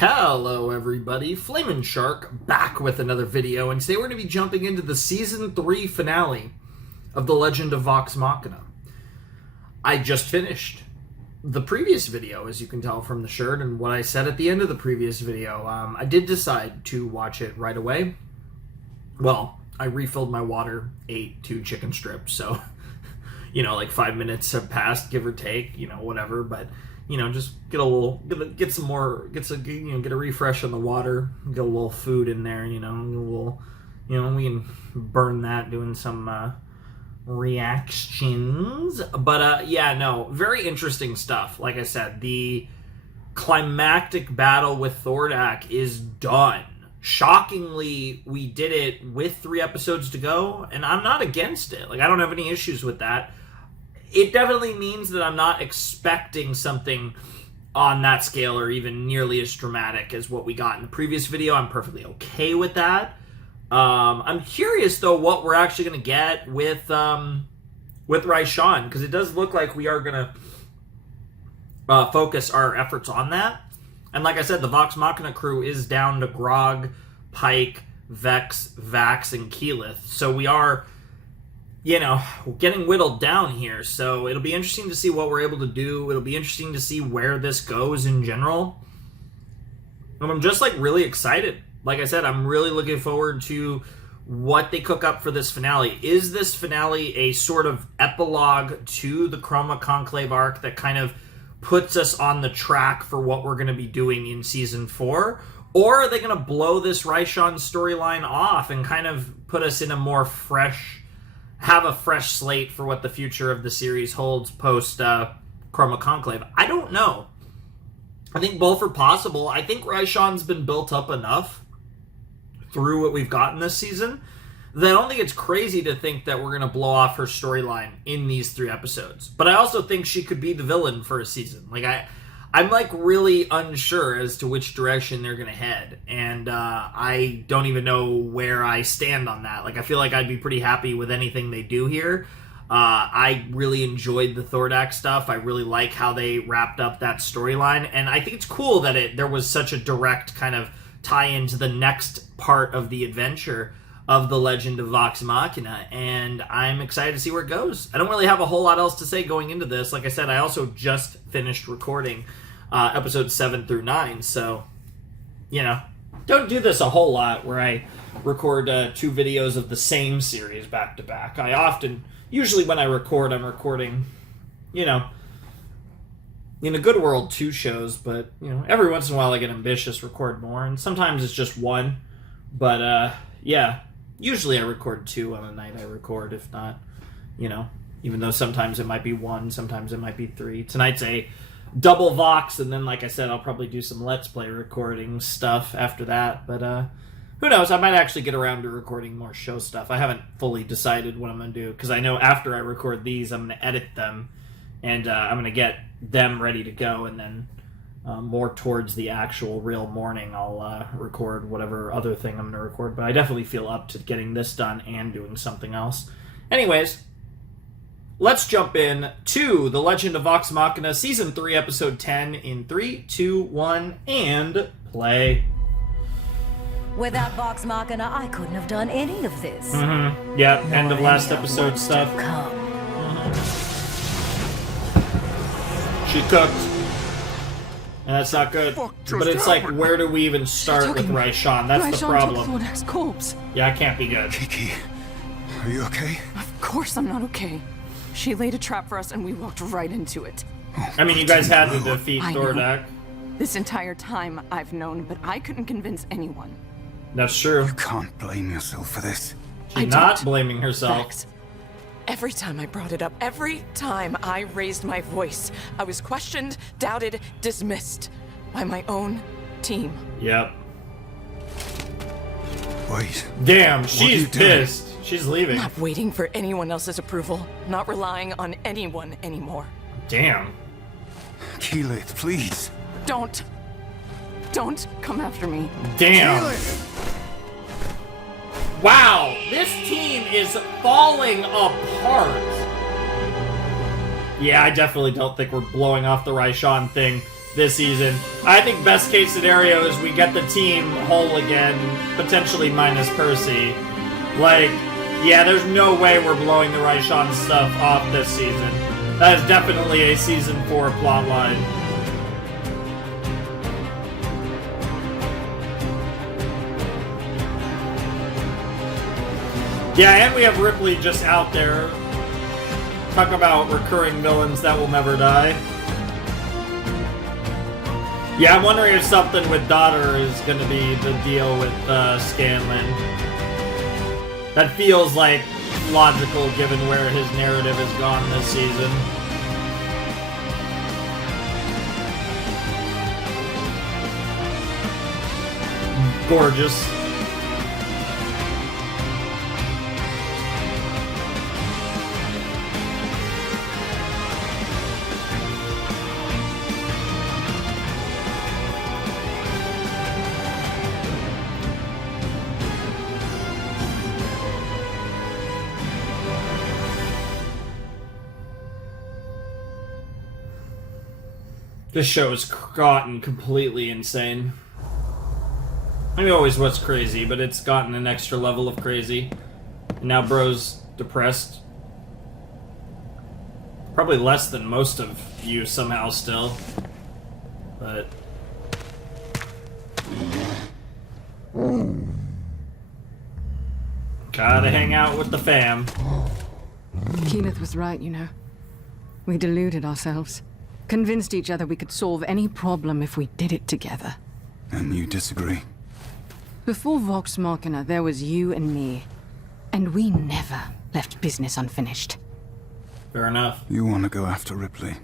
Hello everybody, Flamin' Shark back with another video, and today we're going to be jumping into the Season 3 finale of The Legend of Vox Machina. I just finished the previous video, as you can tell from the shirt and what I said at the end of the previous video. I did decide to watch it right away. Well, I refilled my water, ate 2 chicken strips, so, like 5 minutes have passed, give or take, whatever, but... just get a refresh on the water, get a little food in there, we can burn that doing some reactions. But very interesting stuff. Like I said, the climactic battle with Thordak is done. Shockingly, we did it with 3 episodes to go, and I'm not against it. I don't have any issues with that. It definitely means that I'm not expecting something on that scale or even nearly as dramatic as what we got in the previous video. I'm perfectly okay with that. I'm curious, though, what we're actually going to get with Raishan, because it does look like we are going to focus our efforts on that. And like I said, the Vox Machina crew is down to Grog, Pike, Vex, Vax, and Keyleth. So we are... getting whittled down here, so it'll be interesting to see what we're able to do. It'll be interesting to see where this goes in general. And I'm just, really excited. Like I said, I'm really looking forward to what they cook up for this finale. Is this finale a sort of epilogue to the Chroma Conclave arc that kind of puts us on the track for what we're going to be doing in Season 4? Or are they going to blow this Raishan storyline off and kind of put us in a more have a fresh slate for what the future of the series holds post Chroma Conclave? I don't know. I think both are possible. I think Raishan's been built up enough through what we've gotten this season that I don't think it's crazy to think that we're going to blow off her storyline in these 3 episodes. But I also think she could be the villain for a season. I'm really unsure as to which direction they're going to head, and I don't even know where I stand on that. I feel like I'd be pretty happy with anything they do here. I really enjoyed the Thordak stuff. I really like how they wrapped up that storyline, and I think it's cool that there was such a direct kind of tie-in to the next part of the adventure of the Legend of Vox Machina, and I'm excited to see where it goes. I don't really have a whole lot else to say going into this. Like I said, I also just finished recording episodes 7 through 9, so, don't do this a whole lot where I record 2 videos of the same series back to back. Usually when I record, I'm recording, in a good world, 2 shows, but, every once in a while I get ambitious, record more, and sometimes it's just 1, but, usually I record 2 on a night I record, if not, even though sometimes it might be 1, sometimes it might be 3. Tonight's a double Vox, and then, like I said, I'll probably do some Let's Play recording stuff after that, but, who knows, I might actually get around to recording more show stuff. I haven't fully decided what I'm going to do, because I know after I record these, I'm going to edit them, and I'm going to get them ready to go, and then more towards the actual real morning, I'll record whatever other thing I'm going to record, but I definitely feel up to getting this done and doing something else. Anyways, let's jump in to The Legend of Vox Machina, Season 3, Episode 10, in 3, 2, 1, and play. Without Vox Machina, I couldn't have done any of this. Mm-hmm. Yeah, end of last episode stuff. She cooked. And that's not good. But it's where do we even start with Raishan? That's the problem. Thordak's corpse. Yeah, it can't be good. Kiki, are you okay? Of course I'm not okay. She laid a trap for us and we walked right into it. I mean, you guys had to defeat Thordak. This entire time I've known, but I couldn't convince anyone. That's true. You can't blame yourself for this. She's not blaming herself. Facts. Every time I brought it up, every time I raised my voice, I was questioned, doubted, dismissed by my own team. Yep. Wait. Damn, she's pissed. She's leaving. Not waiting for anyone else's approval, not relying on anyone anymore. Damn. Keyleth, please. Don't come after me. Damn. Keyleth! Wow, this team is falling apart. Yeah, I definitely don't think we're blowing off the Raishan thing this season. I think best case scenario is we get the team whole again, potentially minus Percy. Like, yeah, there's no way we're blowing the Raishan stuff off this season. That is definitely a season 4 plotline. Yeah, and we have Ripley just out there. Talk about recurring villains that will never die. Yeah, I'm wondering if something with Daughter is going to be the deal with Scanlan. That feels like logical given where his narrative has gone this season. Gorgeous. This show has gotten completely insane. I mean, it always was crazy, but it's gotten an extra level of crazy. And now bro's depressed. Probably less than most of you somehow still. But... gotta hang out with the fam. Keyleth was right, you know. We deluded ourselves. Convinced each other we could solve any problem if we did it together. And you disagree? Before Vox Machina, there was you and me. And we never left business unfinished. Fair enough. You want to go after Ripley?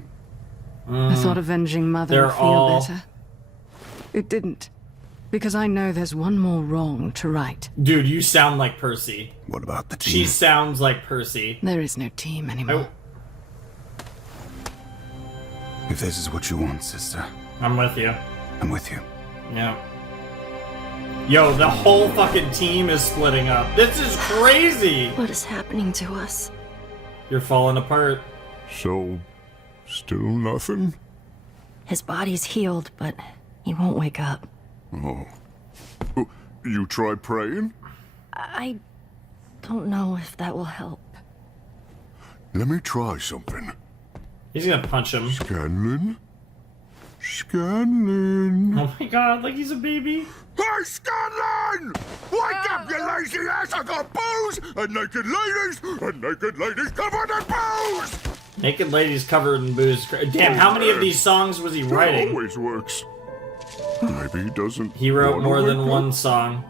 I thought avenging Mother They're would feel all- better. It didn't. Because I know there's one more wrong to right. Dude, you sound like Percy. What about the team? She sounds like Percy. There is no team anymore. If this is what you want, sister, I'm with you. I'm with you. Yeah. Yo, the whole fucking team is splitting up. This is crazy! What is happening to us? You're falling apart. So, still nothing? His body's healed, but he won't wake up. Oh. Oh, you try praying? I don't know if that will help. Let me try something. He's gonna punch him. Scanlan? Scanlan? Oh my god, like he's a baby. Hey, Scanlan! Wake up, you lazy ass! I got booze and naked ladies covered in booze! Naked ladies covered in booze. Damn, how many of these songs was he It writing? always works. Maybe he doesn't. He wrote wanna more than wake one up. song.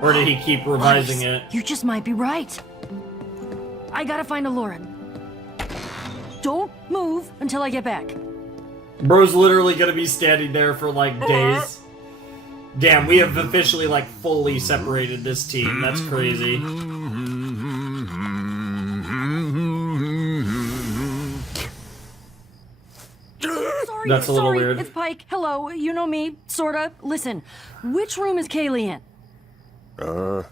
Or did he keep revising it? You just might be right. I gotta find a Lauren. Don't move until I get back. Bro's literally gonna be standing there for like days. Damn, we have officially like fully separated this team. That's crazy. That's a little Sorry, weird. it's Pike. Hello, you know me, sorta. Listen, which room is Kaylee in?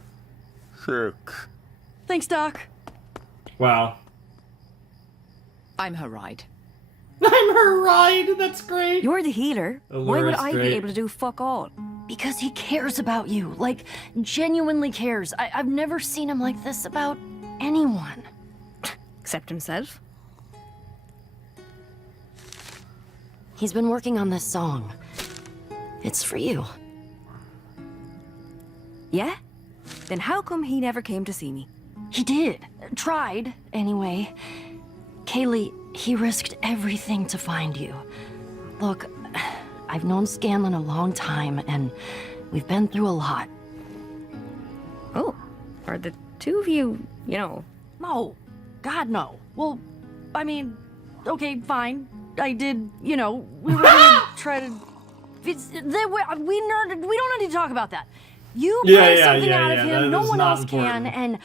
6. Thanks, Doc. Wow. I'm her ride. I'm her ride. That's great. You're the healer. Why would Allura's I great. be able to do fuck all? Because he cares about you. Like, genuinely cares. I've never seen him like this about anyone. Except himself? He's been working on this song. It's for you. Yeah? Then how come he never came to see me? He did. Tried, anyway. Kaylee, he risked everything to find you. Look, I've known Scanlan a long time, and we've been through a lot. Oh, are the two of you, you know... No. God, no. Well, I mean, okay, fine. I did, you know, we were gonna try to... we don't need to talk about that. You bring something out of That him no is one not else can, important. and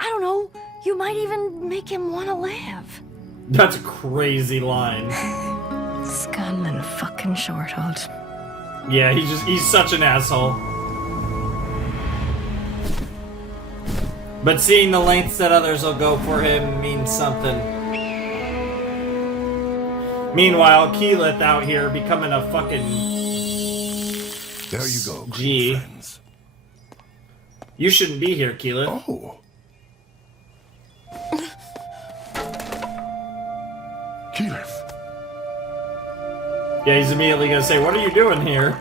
I don't know, you might even make him want to live. That's a crazy line. Scanlan fucking shorthalt. Yeah, he's such an asshole. But seeing the lengths that others will go for him means something. Meanwhile, Keyleth out here becoming a fucking There you go, G. friends. You shouldn't be here, Keyleth. Oh. Keyleth. Yeah, he's immediately gonna say, "What are you doing here?"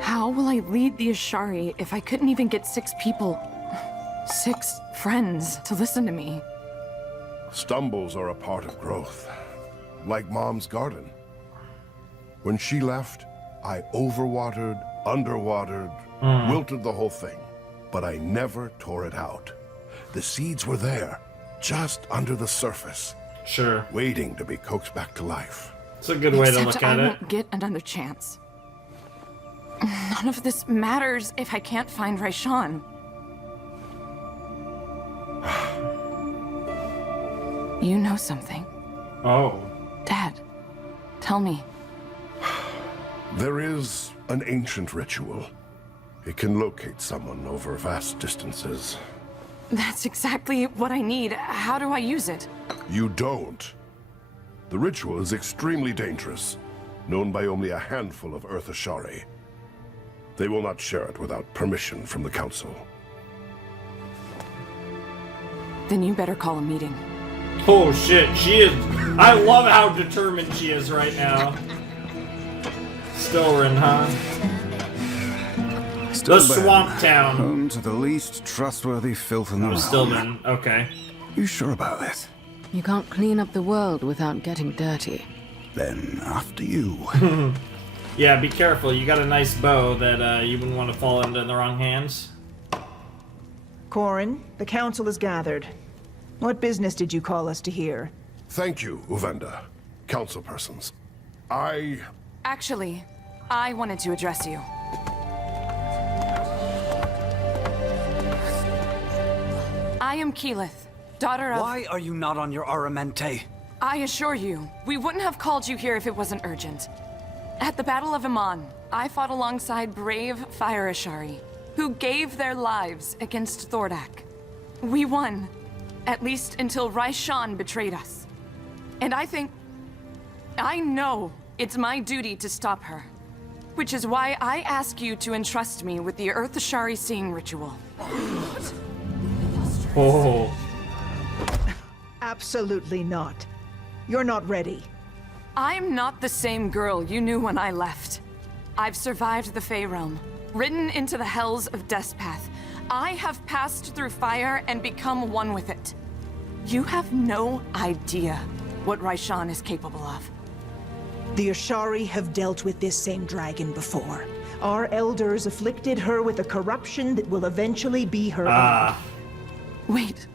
How will I lead the Ashari if I couldn't even get 6 people, 6 friends to listen to me? Stumbles are a part of growth. Like Mom's garden. When she left, I overwatered, underwatered, wilted the whole thing. But I never tore it out. The seeds were there, just under the surface, Sure. waiting to be coaxed back to life. It's a good way to Except look I at it. won't get another chance. None of this matters if I can't find Raishan. You know something. Oh. Dad, tell me. There is an ancient ritual. It can locate someone over vast distances. That's exactly what I need. How do I use it? You don't. The ritual is extremely dangerous, known by only a handful of Earth Ashari. They will not share it without permission from the Council. Then you better call a meeting. Oh shit, she is. I love how determined she is right now. Storin, huh? The Stillben, swamp town. home to the least trustworthy filth in the realm. Stillman, okay. You sure about this? You can't clean up the world without getting dirty. Then after you. Yeah, be careful. You got a nice bow that you wouldn't want to fall into the wrong hands. Corin, the council is gathered. What business did you call us to hear? Thank you, Uvenda. Councilpersons. Actually, I wanted to address you. I am Keyleth, daughter of... Why are you not on your Aramente? I assure you, we wouldn't have called you here if it wasn't urgent. At the Battle of Iman, I fought alongside brave Fire Ashari, who gave their lives against Thordak. We won, at least until Raishan betrayed us. And I know it's my duty to stop her. Which is why I ask you to entrust me with the Earth Ashari seeing ritual. Oh. Absolutely not. You're not ready. I'm not the same girl you knew when I left. I've survived the Fey Realm, ridden into the hells of Despeth. I have passed through fire and become one with it. You have no idea what Raishan is capable of. The Ashari have dealt with this same dragon before. Our elders afflicted her with a corruption that will eventually be her own. Wait.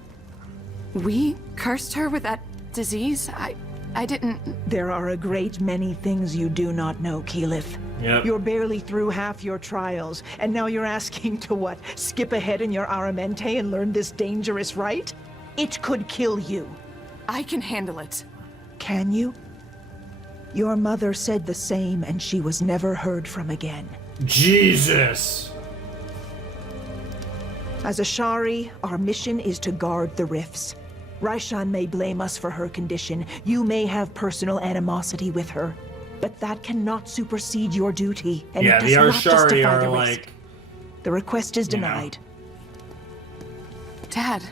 We cursed her with that disease? I didn't... There are a great many things you do not know, Keyleth. Yep. You're barely through half your trials, and now you're asking to what? Skip ahead in your Aramente and learn this dangerous rite? It could kill you. I can handle it. Can you? Your mother said the same, and she was never heard from again. Jesus. As Ashari, our mission is to guard the rifts. Raishan may blame us for her condition. You may have personal animosity with her. But that cannot supersede your duty, and Yeah, it does the not Ashari justify are the risk. like... The request is denied. Dad.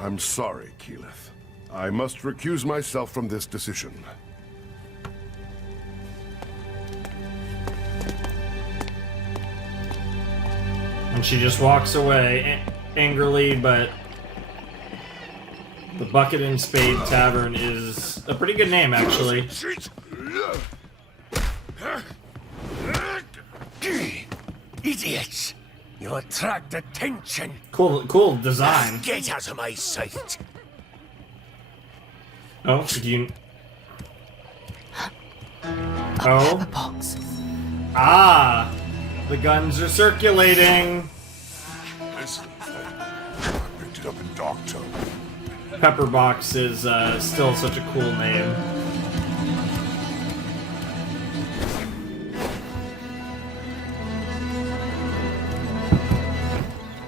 I'm sorry, Keyleth. I must recuse myself from this decision. And she just walks away angrily, but the Bucket and Spade Tavern is a pretty good name, actually. Idiots! You attract attention! Cool design. Get out of my sight! Oh, did you... Oh? Box. Ah! The guns are circulating! Listen, I picked it up in Darktone. Pepperbox is still such a cool name.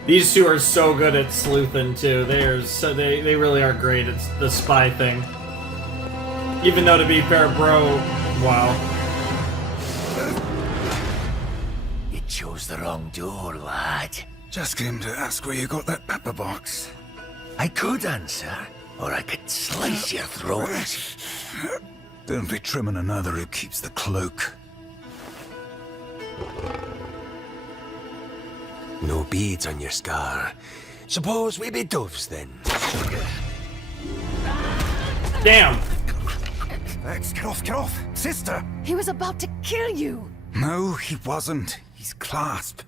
These two are so good at sleuthing too. They really are great. It's the spy thing. Even though, to be fair, bro, wow. You chose the wrong door, lad. Just came to ask where you got that pepper box. I could answer, or I could slice your throat. Don't be trimming another who keeps the cloak. No beads on your scar. Suppose we be doves then. Damn. Get off, sister! He was about to kill you. No, he wasn't. He's clasped.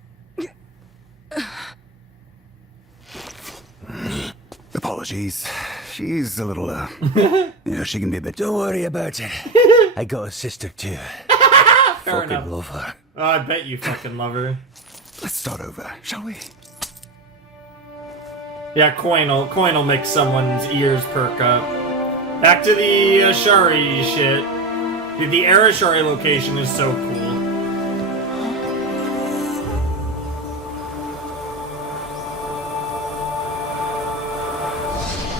Apologies. She's a little, she can be a bit... Don't worry about it. I got a sister too. Fair enough. Love her. Oh, I bet you fucking love her. Let's start over, shall we? Yeah, coin'll make someone's ears perk up. Back to the Ashari shit. Dude, the Ashari location is so cool.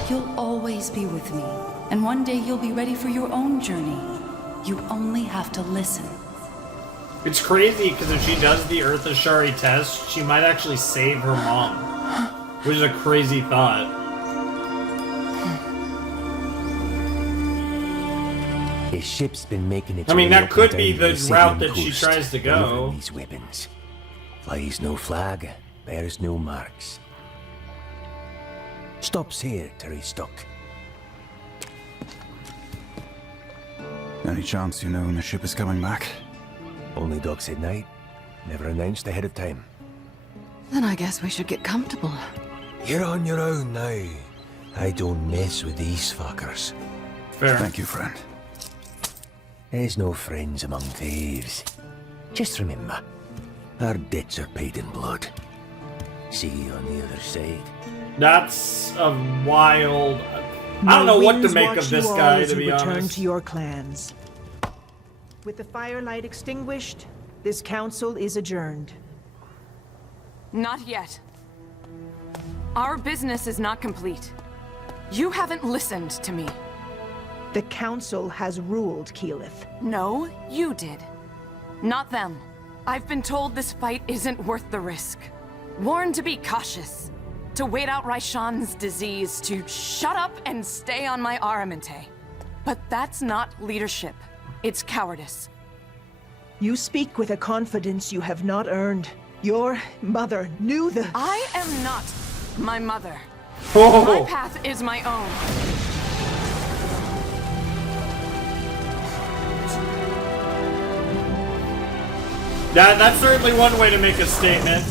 You'll always be with me, and one day you'll be ready for your own journey. You only have to listen. It's crazy, because if she does the Earth Ashari test, she might actually save her mom. Which is a crazy thought. His ship's been making its I mean, way that up could and be down the Sicilian route that she coast, tries to go. delivering these weapons. Flies no flag, bears no marks. Stops here to restock. Any chance you know when the ship is coming back? Only docks at night. Never announced ahead of time. Then I guess we should get comfortable. You're on your own now. I don't mess with these fuckers. Fair. Thank you, friend. There's no friends among thieves. Just remember, our debts are paid in blood. See you on the other side. That's a wild... I don't know what to make of this guy, to be return honest. to your clans. With the firelight extinguished, this council is adjourned. Not yet. Our business is not complete. You haven't listened to me. The council has ruled, Keyleth. No, you did. Not them. I've been told this fight isn't worth the risk. Warned to be cautious. To wait out Raishan's disease, to shut up and stay on my aramente. But that's not leadership. It's cowardice. You speak with a confidence you have not earned. Your mother knew the... I am not my mother. Oh. My path is my own. That's certainly one way to make a statement.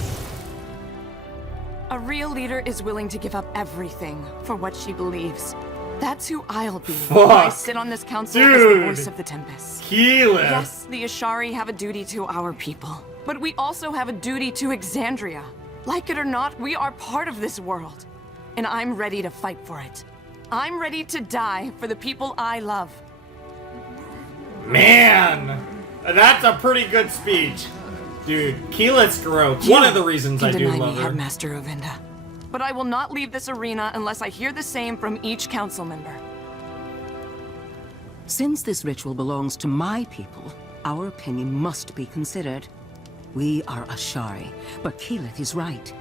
A real leader is willing to give up everything for what she believes. That's who I'll be. Fuck. I sit on this council as the voice of the Tempest. Keyleth. Yes, the Ashari have a duty to our people. But we also have a duty to Exandria. Like it or not, we are part of this world. And I'm ready to fight for it. I'm ready to die for the people I love. Man, that's a pretty good speech. Dude, Keyleth's growth. One of the reasons I do deny love me, her. Headmaster Ovinda. But I will not leave this arena unless I hear the same from each council member. Since this ritual belongs to my people, our opinion must be considered. We are Ashari, but Keyleth is right.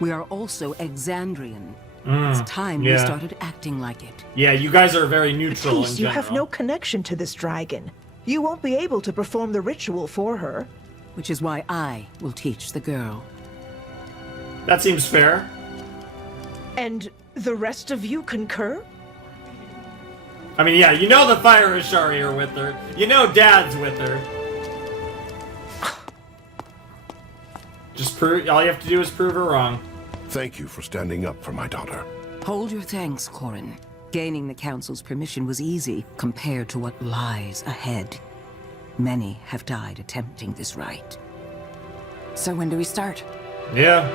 We are also Exandrian. It's time we started acting like it. Yeah, you guys are very neutral in Please, you general. have no connection to this dragon. You won't be able to perform the ritual for her. Which is why I will teach the girl. That seems fair. And the rest of you concur? I mean, yeah, you know the Fire Ashari are with her. You know Dad's with her. Just prove. All you have to do is prove her wrong. Thank you for standing up for my daughter. Hold your thanks, Corin. Gaining the Council's permission was easy compared to what lies ahead. Many have died attempting this rite. So when do we start? Yeah.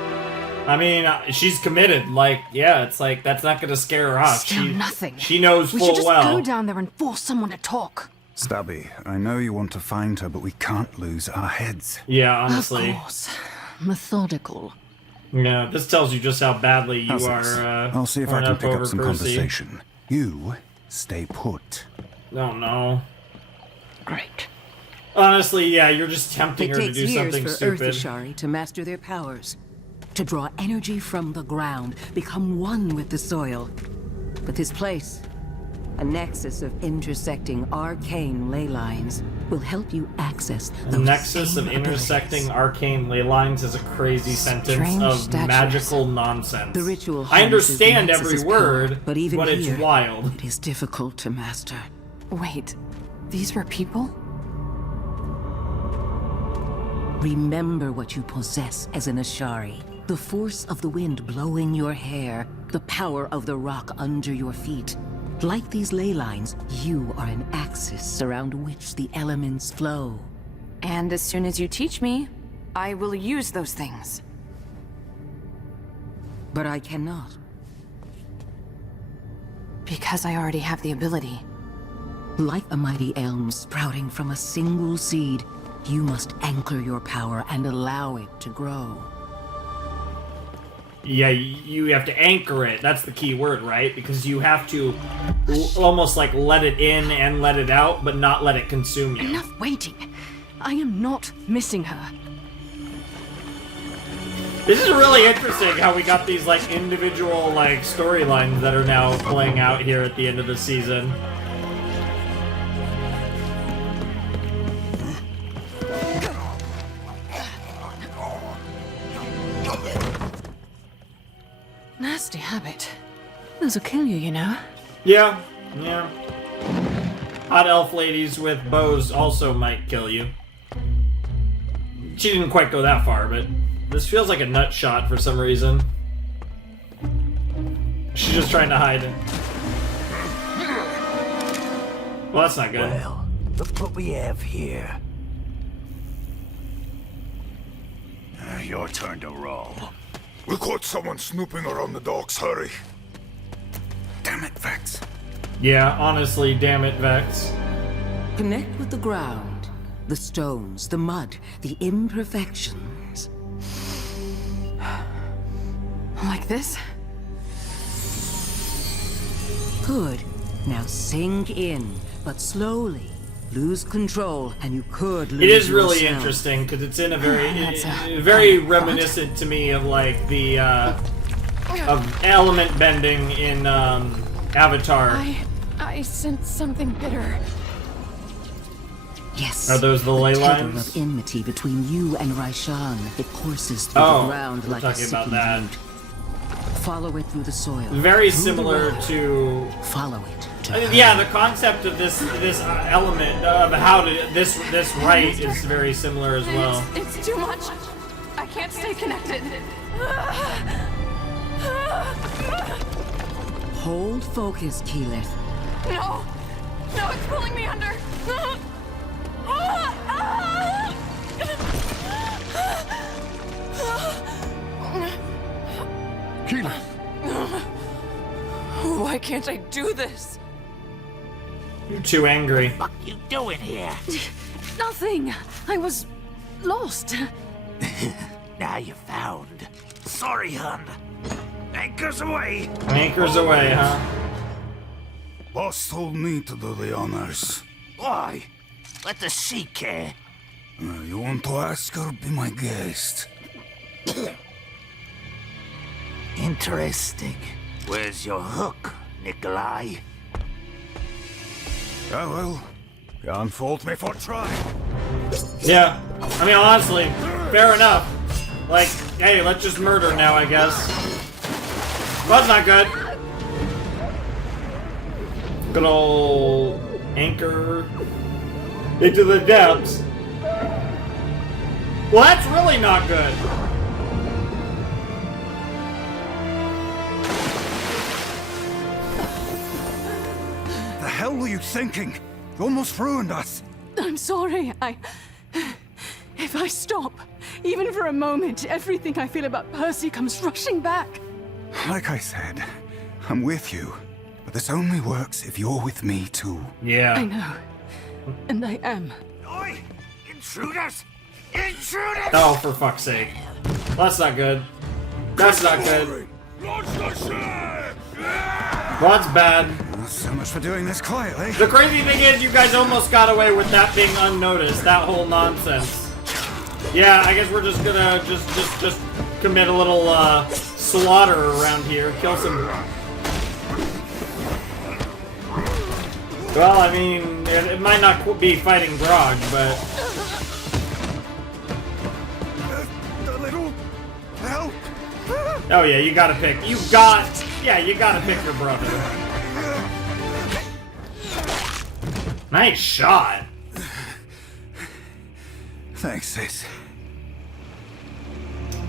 I mean, she's committed. Like, yeah, it's like, that's not gonna scare her off. Still nothing. She knows We full should just well. go down there and force someone to talk. Stabby, I know you want to find her, but we can't lose our heads. Yeah, honestly. Of course. Methodical. Yeah, this tells you just how badly you How's are, this? I'll see if I torn can up pick over up some Percy. conversation. You stay put. Oh no. Great. Honestly, yeah, you're just tempting her to do something It takes years for stupid. Earth Ashari to master their powers, to draw energy from the ground, become one with the soil. But this place, a nexus of intersecting arcane ley lines, will help you access The those nexus of same intersecting arcane ley lines is a crazy sentence Strange of statues. magical nonsense. The ritual I harnesses the understand every nexus's word, power, but even it's here, wild. It is difficult to master. Wait, these were people? Remember what you possess as an Ashari. The force of the wind blowing your hair, the power of the rock under your feet. Like these ley lines, you are an axis around which the elements flow. And as soon as you teach me, I will use those things. But I cannot. Because I already have the ability. Like a mighty elm sprouting from a single seed, you must anchor your power and allow it to grow. Yeah, you have to anchor it. That's the key word, right? Because you have to almost like let it in and let it out, but not let it consume you. Enough waiting. I am not missing her. This is really interesting how we got these like individual like storylines that are now playing out here at the end of the season. Nasty habit. This'll kill you, you know. Yeah, yeah. Hot elf ladies with bows also might kill you. She didn't quite go that far, but this feels like a nut shot for some reason. She's just trying to hide it. Well, that's not good. Well, look what we have here. Your turn to roll. We caught someone snooping around the docks, hurry. Damn it, Vex. Yeah, honestly, damn it, Vex. Connect with the ground, the stones, the mud, the imperfections. Like this? Good. Now sink in, but slowly. Lose control, and you could lose It is really yourself. interesting because it's in a very reminiscent to me of like the of element bending in Avatar. I sense something bitter. Yes. Are those the ley tether lines? of enmity between you and Raishan. It courses through the ground we're like a talking about sickly that. root. Follow it through the soil. Very through the similar rock. to. Follow it. Yeah, the concept of this element of how to this right is very similar as well. It's too much. I can't stay connected. Hold focus, Keyleth. No! No, it's pulling me under! Keyleth! Why can't I do this? You're too angry. What you doing here? Nothing. I was lost. Now you found. Sorry, hun. Anchors away. Anchors away, huh? Boss told me to do the honors. Why? Let the sea care. You want to ask her? Be my guest. Interesting. Where's your hook, Nikolai? Ah, well. Can't fault me for trying. Yeah. I mean, honestly, fair enough. Like, hey, let's just murder now, I guess. Well, that's not good. Good old anchor into the depths. Well, that's really not good. The hell were you thinking? You almost ruined us. I'm sorry. If I stop, even for a moment, everything I feel about Percy comes rushing back. Like I said, I'm with you. But this only works if you're with me, too. Yeah. I know. And I am. Oi! Intruders! Intruders! Oh, for fuck's sake. Well, that's not good. That's not good. Well, that's bad. So much for doing this quietly. The crazy thing is, you guys almost got away with that being unnoticed. That whole nonsense. Yeah, I guess we're just gonna just commit a little slaughter around here. Kill some. Well, I mean, it might not be fighting Grog, but. A little help. Oh yeah, you gotta pick. You gotta pick your brother. Nice shot. Thanks, sis.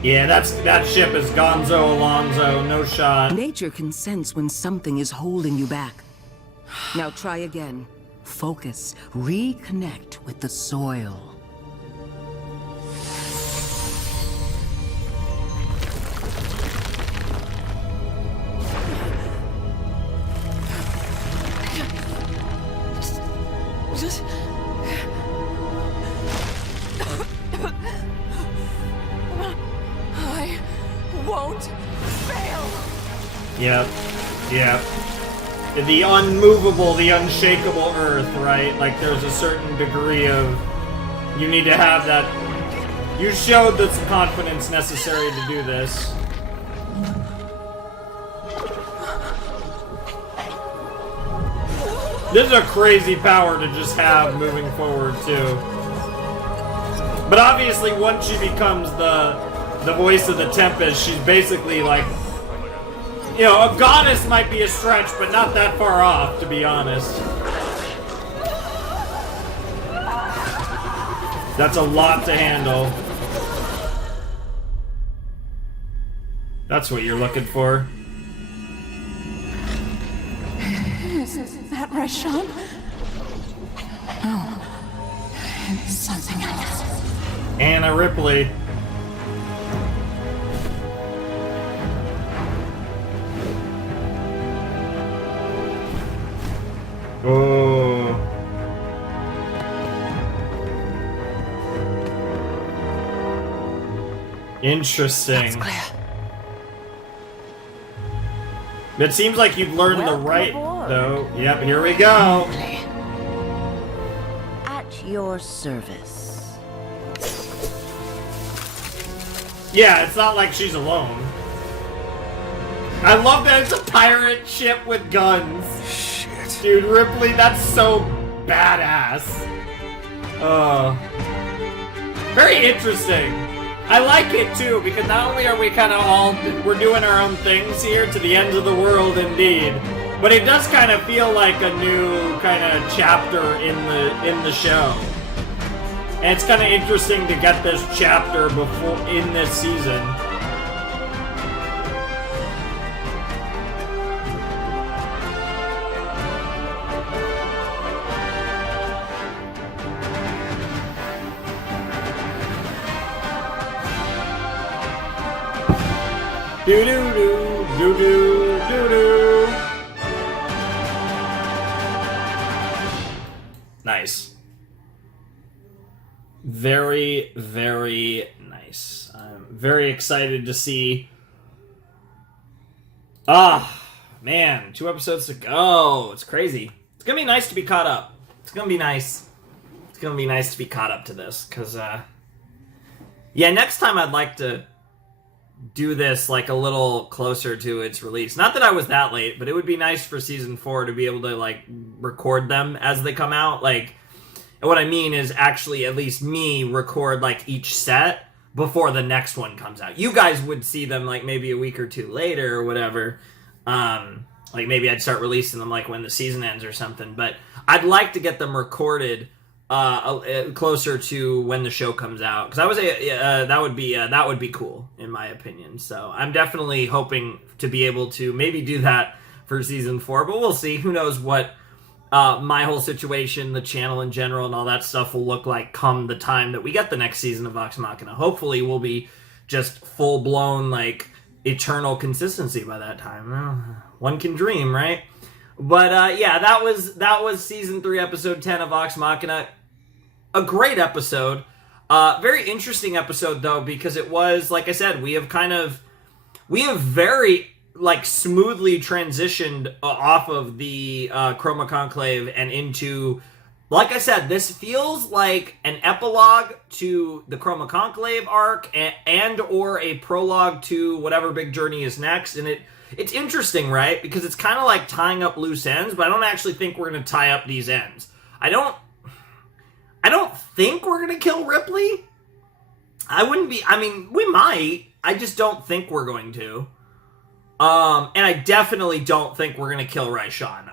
Yeah, that ship is Gonzo Alonzo, no shot. Nature can sense when something is holding you back. Now try again. Focus. Reconnect with the soil. I won't fail. Yep. The unmovable, the unshakable earth, right? Like, there's a certain degree of... You need to have that... You showed the confidence necessary to do this. This is a crazy power to just have moving forward, too. But obviously, once she becomes the voice of the Tempest, she's basically like... You know, a goddess might be a stretch, but not that far off, to be honest. That's a lot to handle. That's what you're looking for. Is that Raishan? No. It's something else. Anna Ripley. Oh. Interesting. That's clear. It seems like you've learned the right, though. Yep, here we go. At your service. Yeah, it's not like she's alone. I love that it's a pirate ship with guns. Shit. Dude, Ripley, that's so badass. Very interesting. I like it too, because not only are we kind of we're doing our own things here to the ends of the world indeed, but it does kind of feel like a new kind of chapter in the show. And it's kind of interesting to get this chapter in this season. Do-do-do-do-do-do-do. Nice. Very, very nice. I'm very excited to see... man, 2 episodes to go. It's crazy. It's gonna be nice to be caught up. It's gonna be nice. It's gonna be nice to be caught up to this, because, yeah, next time I'd like to do this like a little closer to its release. Not that I was that late, but it would be nice for season 4 to be able to like record them as they come out. Like, and what I mean is actually at least me record like each set before the next one comes out. You guys would see them like maybe a week or 2 later or whatever. Like maybe I'd start releasing them like when the season ends or something. But I'd like to get them recorded closer to when the show comes out, because that would be cool in my opinion. So I'm definitely hoping to be able to maybe do that for season 4, but we'll see. Who knows what my whole situation, the channel in general, and all that stuff will look like come the time that we get the next season of Vox Machina. Hopefully we'll be just full blown like eternal consistency by that time. Well, one can dream, right? But yeah, that was season 3, episode 10 of Vox Machina. A great episode. Very interesting episode though, because it was, like I said, we have very like smoothly transitioned off of the Chroma Conclave and into, like I said, this feels like an epilogue to the Chroma Conclave arc and or a prologue to whatever big journey is next. And it's interesting, right? Because it's kind of like tying up loose ends, but I don't actually think we're going to tie up these ends. I don't think we're going to kill Ripley. We might. I just don't think we're going to. And I definitely don't think we're going to kill Raishan.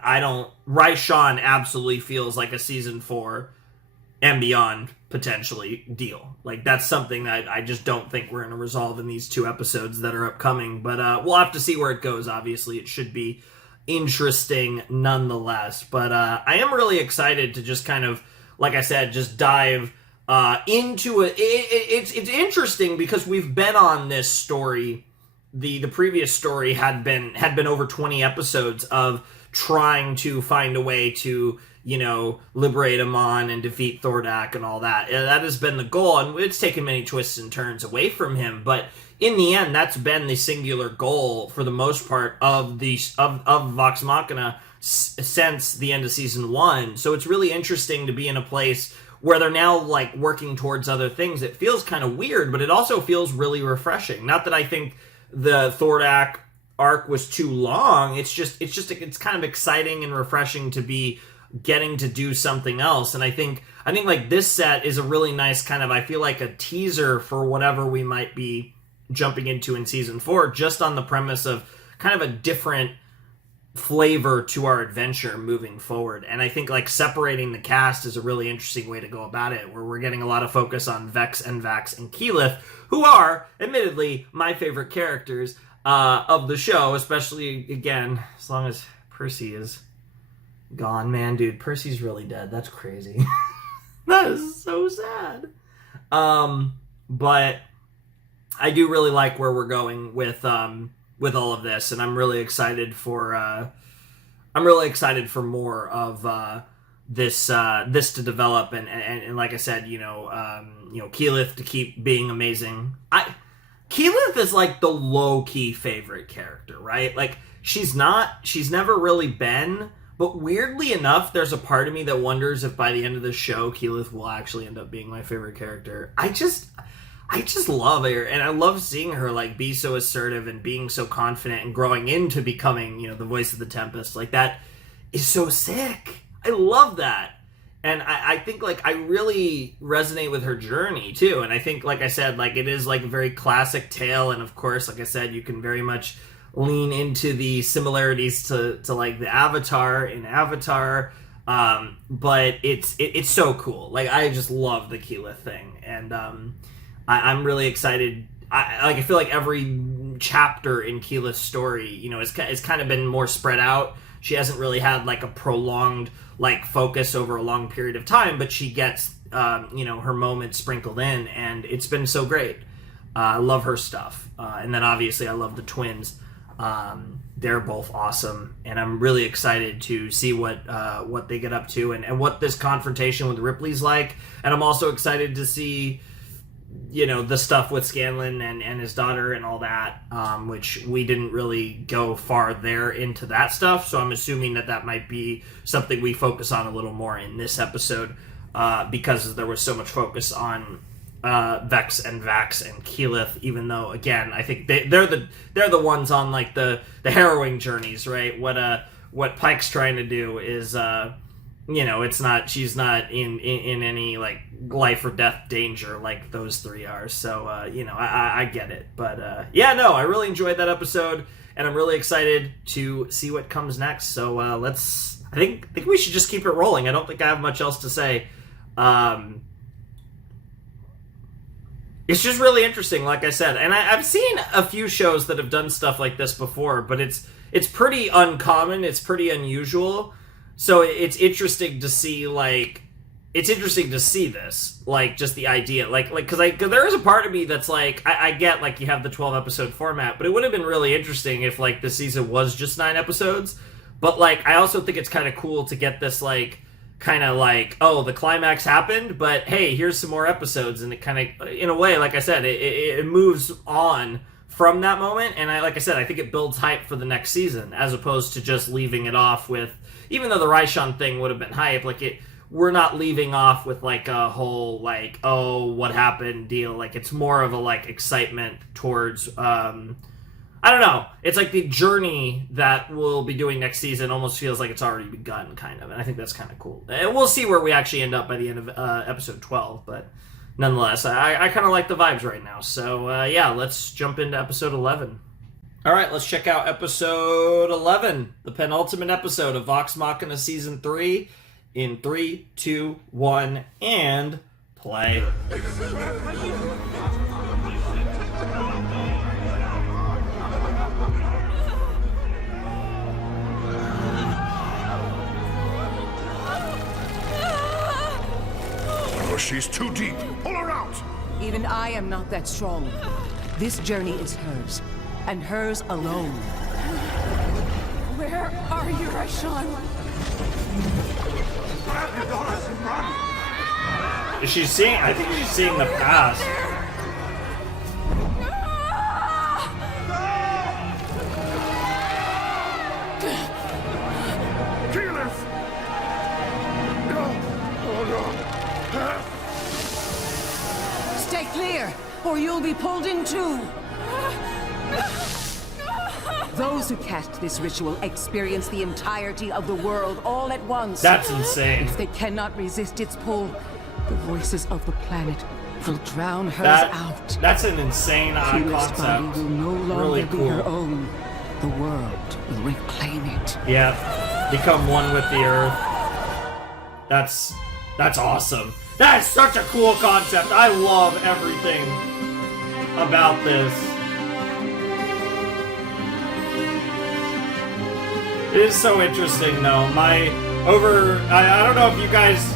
Raishan absolutely feels like a season 4 and beyond, potentially, deal. Like, that's something that I just don't think we're going to resolve in these 2 episodes that are upcoming. But we'll have to see where it goes, obviously. It should be interesting nonetheless. But I am really excited to just kind of, like I said, just dive into it. It's interesting because we've been on this story. The previous story had been over 20 episodes of trying to find a way to, liberate Amon and defeat Thordak and all that. And that has been the goal, and it's taken many twists and turns away from him. But in the end, that's been the singular goal for the most part of Vox Machina since the end of season 1. So it's really interesting to be in a place where they're now like working towards other things. It feels kind of weird, but it also feels really refreshing. Not that I think the Thordak arc was too long. It's kind of exciting and refreshing to be getting to do something else. And I think like this set is a really nice kind of, I feel like, a teaser for whatever we might be jumping into in season 4, just on the premise of kind of a different flavor to our adventure moving forward. And I think like separating the cast is a really interesting way to go about it, where we're getting a lot of focus on Vex and Vax and Keyleth, who are admittedly my favorite characters of the show, especially, again, as long as Percy is gone. Man, dude, Percy's really dead. That's crazy. That is so sad. But I do really like where we're going with all of this, and I'm really excited for more of this to develop, and like I said, Keyleth to keep being amazing. Keyleth is like the low-key favorite character, right? Like she's never really been, but weirdly enough, there's a part of me that wonders if by the end of the show, Keyleth will actually end up being my favorite character. I just love her, and I love seeing her like be so assertive and being so confident and growing into becoming, the voice of the Tempest. Like, that is so sick. I love that. And I think like I really resonate with her journey too. And I think, like I said, like it is like a very classic tale, and of course, like I said, you can very much lean into the similarities to like the Avatar in Avatar. But it's so cool. Like, I just love the Keyleth thing, and I'm really excited. I feel like every chapter in Keyleth's story, it's kind of been more spread out. She hasn't really had like a prolonged like focus over a long period of time, but she gets her moments sprinkled in, and it's been so great. I love her stuff, and then obviously I love the twins. They're both awesome, and I'm really excited to see what they get up to, and what this confrontation with Ripley's like. And I'm also excited to see the stuff with Scanlan and his daughter and all that, which we didn't really go far there into that stuff, so I'm assuming that might be something we focus on a little more in this episode, because there was so much focus on Vex and Vax and Keyleth, even though, again, I think they're the ones on like the harrowing journeys, right? What Pike's trying to do is she's not in any like life or death danger like those three are. So I get it. But I really enjoyed that episode, and I'm really excited to see what comes next. So I think we should just keep it rolling. I don't think I have much else to say. It's just really interesting, like I said, and I've seen a few shows that have done stuff like this before, but it's pretty uncommon. It's pretty unusual. So it's interesting to see, this, like, just the idea, because there is a part of me that's like, I get, like, you have the 12-episode format, but it would have been really interesting if, like, the season was just 9 episodes, but, like, I also think it's kind of cool to get this, like, kind of like, oh, the climax happened, but, hey, here's some more episodes, and it kind of, in a way, like I said, it moves on from that moment, and like I said, I think it builds hype for the next season, as opposed to just leaving it off with, even though the Raishan thing would have been hype, like we're not leaving off with like a whole like, oh, what happened deal. Like it's more of a like excitement towards I don't know. It's like the journey that we'll be doing next season almost feels like it's already begun, kind of. And I think that's kind of cool. And we'll see where we actually end up by the end of episode 12. But nonetheless, I kind of like the vibes right now. So, yeah, let's jump into episode 11. All right, let's check out episode 11, the penultimate episode of Vox Machina Season 3. In 3, 2, 1, and play. She's too deep. Pull her out! Even I am not that strong. This journey is hers, and hers alone. Where are you, Raishan? Is she seeing? I think she's seeing the past. Stay clear, or you'll be pulled in too. Those who cast this ritual experience the entirety of the world all at once. That's insane. If they cannot resist its pull, the voices of the planet will drown hers out. That's an insane Keyleth's concept. body will no longer Really be cool. her own. The world will reclaim it. Yeah, become one with the earth. That's awesome. That is such a cool concept. I love everything about this. It is so interesting, though. I don't know if you guys,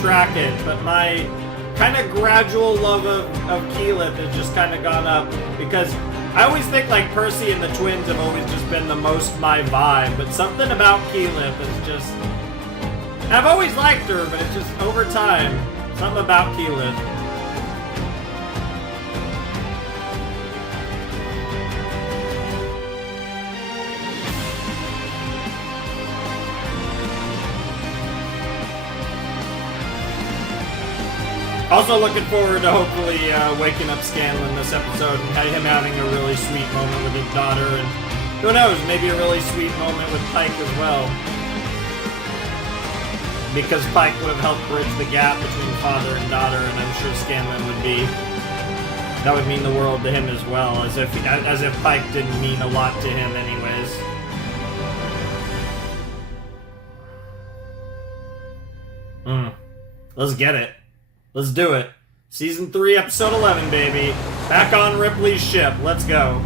track it, but my kind of gradual love of Keyleth has just kind of gone up, because I always think like Percy and the twins have always just been the most my vibe, but something about Keyleth is just... I've always liked her, but it's just over time, something about Keyleth. Also looking forward to hopefully waking up Scanlan this episode and him having a really sweet moment with his daughter, and who knows, maybe a really sweet moment with Pike as well. Because Pike would have helped bridge the gap between father and daughter, and I'm sure Scanlan would be. That would mean the world to him as well, as if Pike didn't mean a lot to him anyways. Let's get it. Let's do it. Season 3, episode 11, baby. Back on Ripley's ship. Let's go.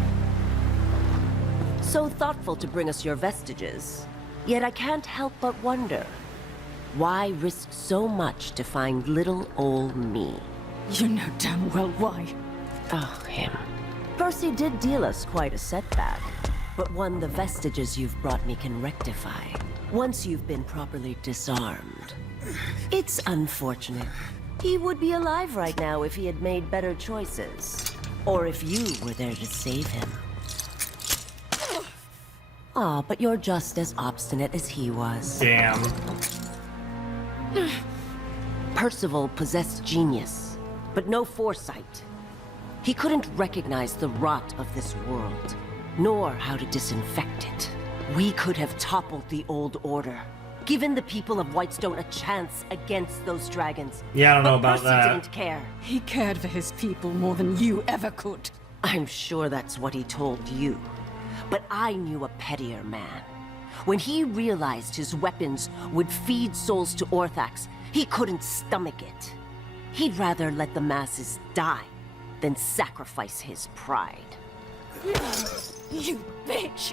So thoughtful to bring us your vestiges. Yet I can't help but wonder, why risk so much to find little old me? You know damn well why. Oh, him. Percy did deal us quite a setback, but one the vestiges you've brought me can rectify, once you've been properly disarmed. It's unfortunate. He would be alive right now if he had made better choices. Or if you were there to save him. Aw, but you're just as obstinate as he was. Damn. Percival possessed genius, but no foresight. He couldn't recognize the rot of this world, nor how to disinfect it. We could have toppled the old order, given the people of Whitestone a chance against those dragons. Yeah, I don't know about Percy that. didn't care. He cared for his people more than you ever could. I'm sure that's what he told you. But I knew a pettier man. When he realized his weapons would feed souls to Orthax, he couldn't stomach it. He'd rather let the masses die than sacrifice his pride. You bitch!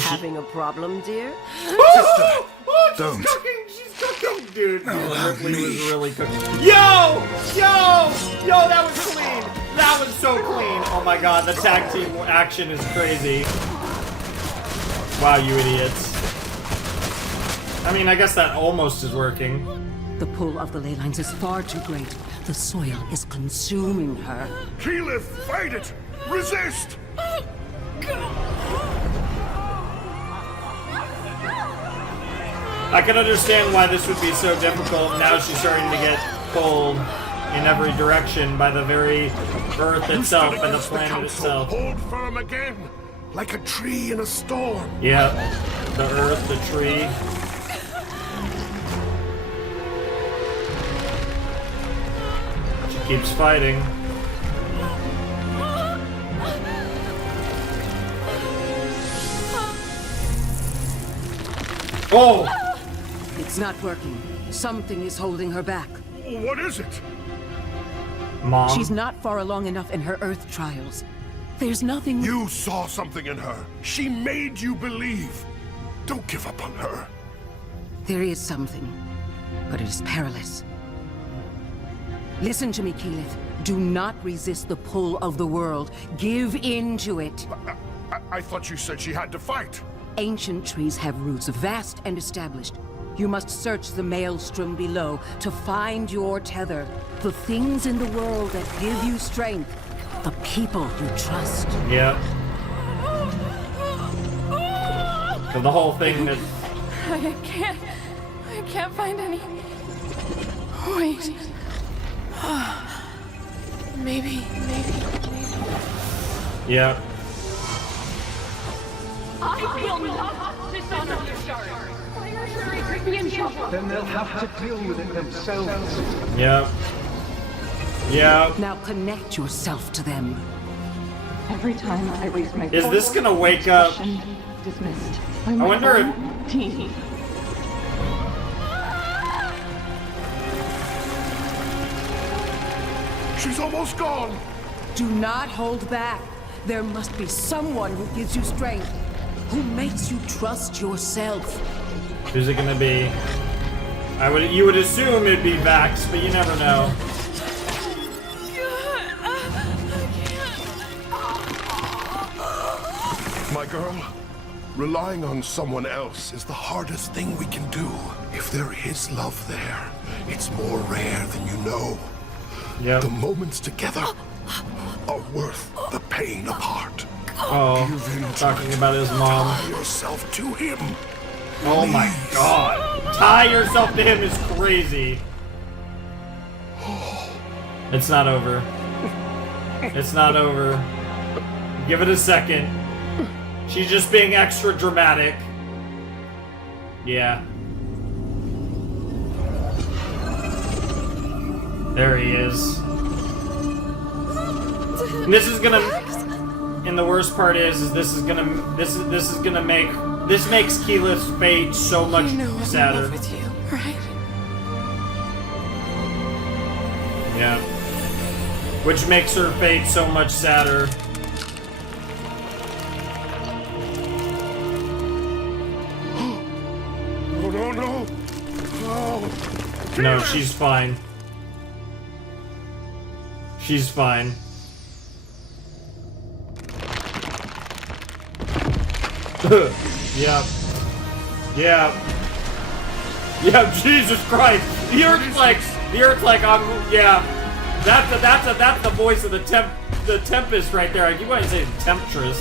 Having a problem, dear? Oh, Don't. She's cooking, dude. Ripley was really cooking. Yo, that was clean. That was so clean. Oh my god, the tag team action is crazy. Wow, you idiots. I mean, I guess that almost is working. The pull of the ley lines is far too great. The soil is consuming her. Keyleth, fight it! Resist! I can understand why this would be so difficult. Now she's starting to get pulled in every direction by the very Earth itself and the planet itself. Hold firm again, like a tree in a storm. Yeah, the Earth, the tree. She keeps fighting. Oh! It's not working. Something is holding her back. What is it? Mom? She's not far along enough in her Earth trials. There's nothing... You saw something in her. She made you believe. Don't give up on her. There is something, but it is perilous. Listen to me, Keyleth. Do not resist the pull of the world. Give in to it. I thought you said she had to fight. Ancient trees have roots, vast and established. You must search the maelstrom below to find your tether. The things in the world that give you strength. The people you trust. Yep. So the whole thing that... I can't find any... Wait. Maybe. Yep. I will not dishonor the Shari. Could be in trouble. Then they'll have to deal with it themselves. Yep. Yep. Now connect yourself to them. Every time I raise my Is this gonna wake up? Dismissed. I wonder if... Team. She's almost gone. Do not hold back. There must be someone who gives you strength, who makes you trust yourself. Who's it gonna be? You would assume it'd be Vax, but you never know. My girl, relying on someone else is the hardest thing we can do. If there is love there, it's more rare than you know. Yep. The moments together are worth the pain apart. Oh, talking about his mom. Tie yourself to him. Oh my god. Tie yourself to him is crazy. It's not over. It's not over. Give it a second. She's just being extra dramatic. Yeah. There he is. And this is gonna... And the worst part is this is gonna makes Keyleth's fate so much sadder. I'm in love with you, right? Yeah. Which makes her fate so much sadder. No. No, she's fine. She's fine. Yep. Yeah. Yeah, Jesus Christ. The Earth's like, yeah. That's the voice of the Tempest right there. I keep wanting to say Temptress.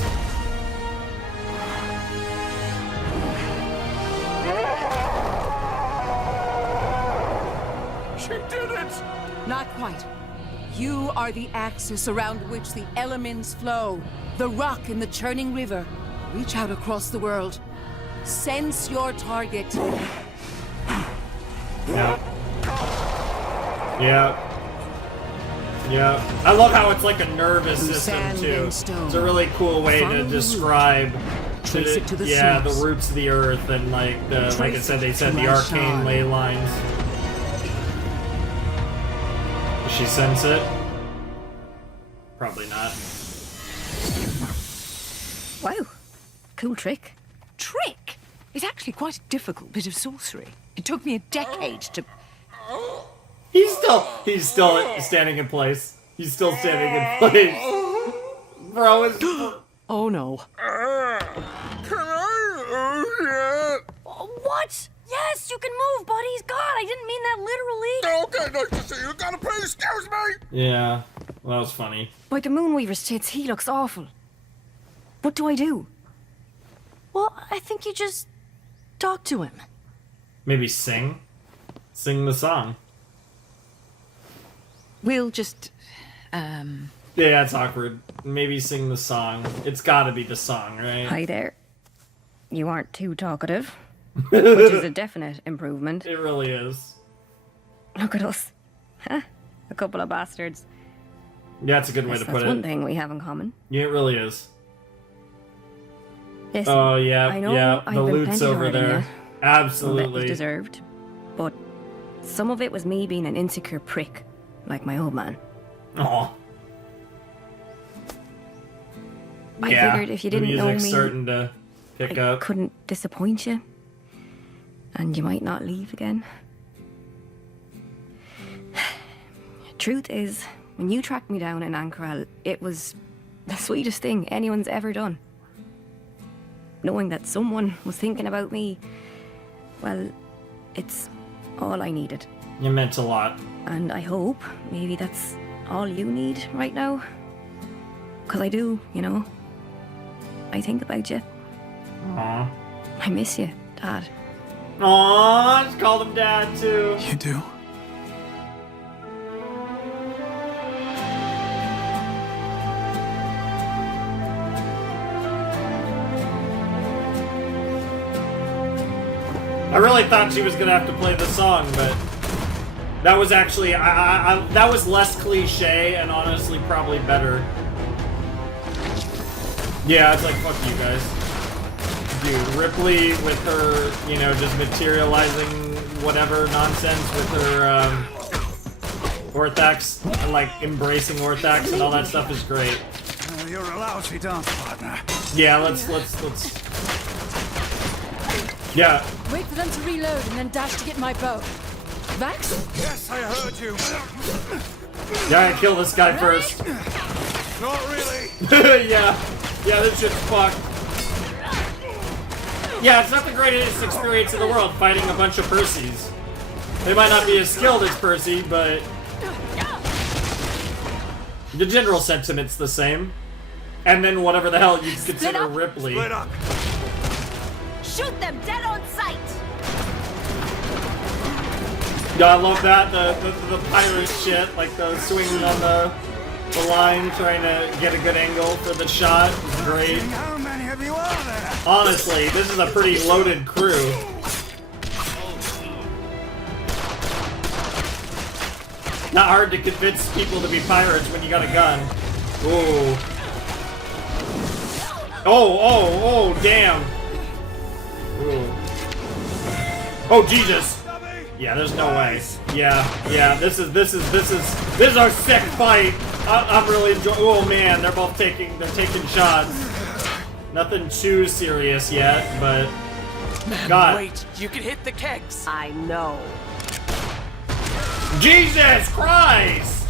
She did it! Not quite. You are the axis around which the elements flow. The rock in the churning river. Reach out across the world. Sense your target. Yeah. Yeah. Yeah. I love how it's like a nervous system too. It's a really cool way to describe the roots of the earth and like I said, they said the arcane ley lines. Does she sense it? Probably not. Wow. Cool trick. Trick? It's actually quite a difficult bit of sorcery. It took me a decade to... He's still standing in place. He's still standing in place. Bro, it's... Oh no. What? Yes, you can move, buddies. God, I didn't mean that literally. Okay, nice to see you. Got a place, excuse me. Yeah. Well, that was funny. By the Moonweaver's tits, he looks awful. What do I do? Well, I think you just talk to him. Maybe sing? Sing the song. We'll just, Yeah, it's awkward. Maybe sing the song. It's gotta be the song, right? Hi there. You aren't too talkative, which is a definite improvement. It really is. Look at us. Huh? A couple of bastards. Yeah, that's a good way to put That's it. one thing we have in common. Yeah, it really is. Listen, Oh, yeah, I know yeah. I've The been loot's plenty over harder than there. you. Some of it was Absolutely. deserved, but some of it was me being an insecure prick, like my old man. Aw. I Yeah, figured if you the didn't know music's me, starting to pick I up. couldn't disappoint you, and you might not leave again. Truth is, when you tracked me down in Ankara, it was the sweetest thing anyone's ever done. Knowing that someone was thinking about me, well, it's all I needed. It meant a lot. And I hope maybe that's all you need right now. 'Cause I do, you know. I think about you. Aw. I miss you, Dad. Aw, I just called him Dad, too. You do? I really thought she was gonna have to play the song, but that was actually that was less cliche and honestly probably better. Yeah, it's like fuck you guys. Dude, Ripley with her, you know, just materializing whatever nonsense with her Orthax, like embracing Orthax and all that stuff is great. You're a lousy dance partner. Yeah, let's. Yeah. Wait for them to reload and then dash to get my bow. Vax? Yes, I heard you. Yeah, I kill this guy first. Not really. Yeah, this shit's fucked. Yeah, it's not the greatest experience in the world fighting a bunch of Percys. They might not be as skilled as Percy, but the general sentiment's the same. And then whatever the hell you consider Ripley. Split up. Shoot them dead on sight! Yeah, I love that, the pirate shit, like the swinging on the line, trying to get a good angle for the shot is great. How many of you are there? Honestly, this is a pretty loaded crew. Not hard to convince people to be pirates when you got a gun. Ooh. Oh, damn. Ooh. Oh, Jesus. Yeah, there's no way. Yeah, this is our sick fight. I'm really enjoying. Oh man, they're taking shots. Nothing too serious yet, but God. Wait, you can hit the kegs. I know. Jesus Christ!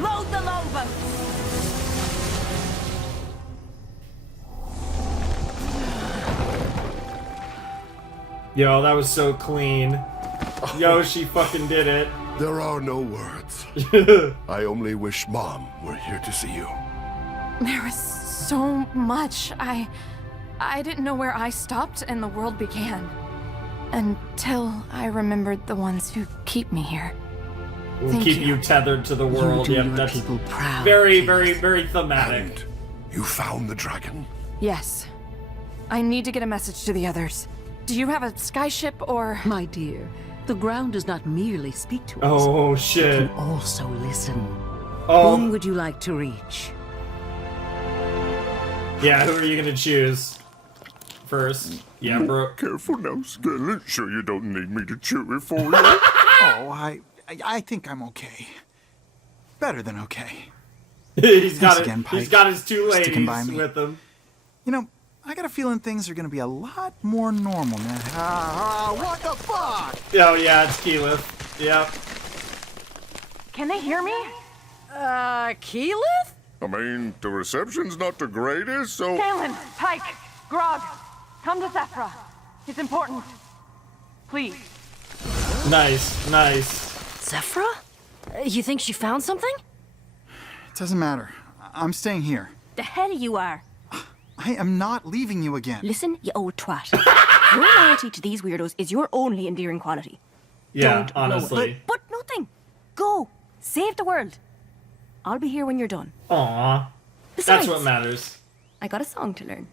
Load the longboats! Yo, that was so clean. Yo, she fucking did it. There are no words. I only wish Mom were here to see you. There was so much. I didn't know where I stopped and the world began. Until I remembered the ones who keep me here. Will Thank keep you. you tethered to the world. You do Yep, your that's people proud, very, very, very thematic. And you found the dragon? Yes. I need to get a message to the others. Do you have a skyship or... My dear, the ground does not merely speak to us. Oh It shit. can also listen. Oh. Whom would you like to reach? Yeah, who are you gonna choose first? Yeah, bro. Careful now, Skeleton. Sure you don't need me to chew it for you? Oh, I think I'm okay. Better than okay. He's got Thanks it. again, He's Pike, got his two for sticking by ladies me. with him. You know, I got a feeling things are gonna be a lot more normal now. What the fuck? Oh yeah, it's Keyleth. Yep. Can they hear me? Keyleth? I mean, the reception's not the greatest, so... Galen, Pike, Grog, come to Zephyra. It's important. Please. Nice, nice. Zephyra? You think she found something? It doesn't matter. I'm staying here. The hell you are. I am not leaving you again. Listen, you old twat. Your loyalty to these weirdos is your only endearing quality. Yeah, Don't blow it. honestly. But nothing. Go. Save the world. I'll be here when you're done. Aw. Besides, That's what matters. I got a song to learn.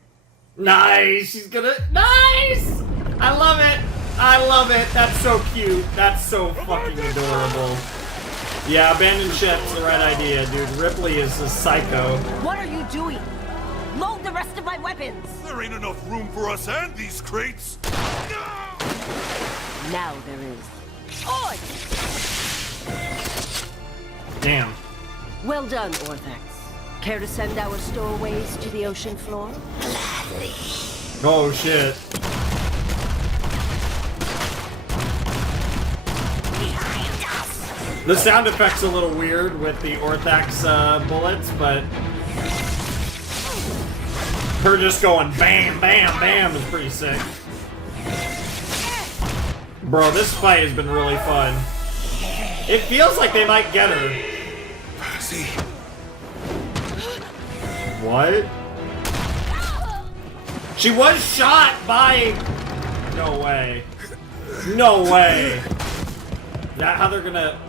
Nice! She's gonna... Nice! I love it! I love it! That's so cute. That's so fucking adorable. Yeah, abandoned ship's the right idea, dude. Ripley is a psycho. What are you doing? Load the rest of my weapons! There ain't enough room for us and these crates! Now there is. Oi! Damn. Well done, Orthax. Care to send our stowaways to the ocean floor? Gladly. Oh, shit. The sound effect's a little weird with the Orthax bullets, but her just going bam, bam, bam is pretty sick. Bro, this fight has been really fun. It feels like they might get her. Percy. What? She was shot by... No way. No way. Is that how they're gonna...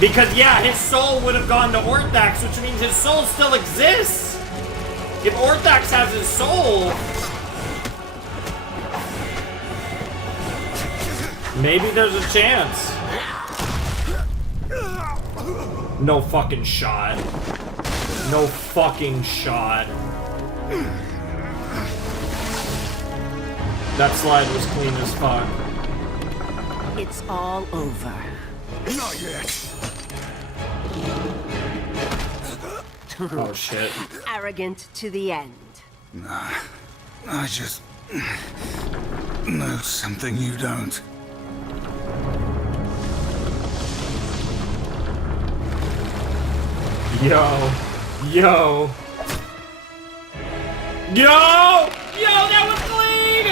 Because, yeah, his soul would have gone to Orthax, which means his soul still exists. If Orthax has his soul... Maybe there's a chance. No fucking shot. No fucking shot. That slide was clean as fuck. It's all over. Not yet. Oh shit. Arrogant to the end. Nah, I just know something you don't. Yo. Yo. Yo! Yo, that was clean!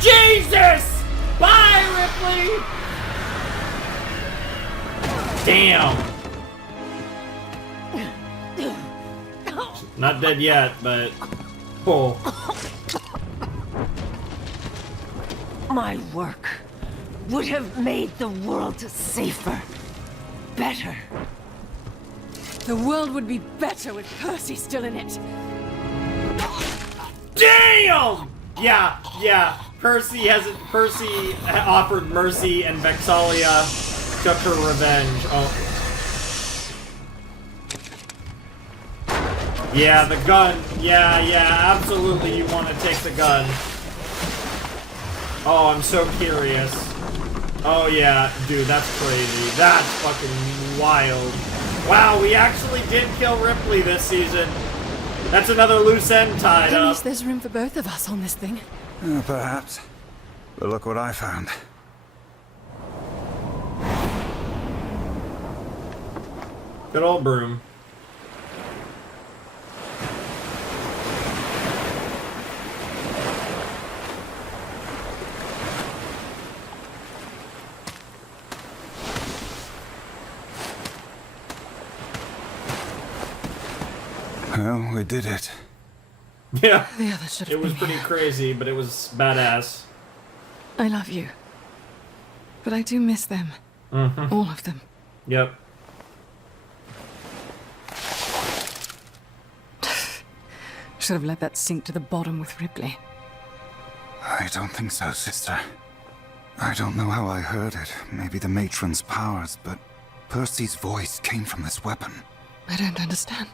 Jesus! Bye, Ripley! Damn. Not dead yet, but... Oh. My work would have made the world safer. Better. The world would be better with Percy still in it. Damn! Yeah, yeah. Percy offered mercy and Vexalia took her revenge. Oh. Yeah, the gun. Yeah, yeah, absolutely you want to take the gun. Oh, I'm so curious. Oh yeah, dude, that's crazy. That's fucking wild. Wow, we actually did kill Ripley this season. That's another loose end tied At up. least there's room for both of us on this thing. Perhaps. But look what I found. Good old broom. Well, we did it. Yeah. The others should have It was been pretty here. crazy, but it was badass. I love you. But I do miss them. Mm-hmm. All of them. Yep. Should have let that sink to the bottom with Ripley. I don't think so, sister. I don't know how I heard it. Maybe the matron's powers, but Percy's voice came from this weapon. I don't understand.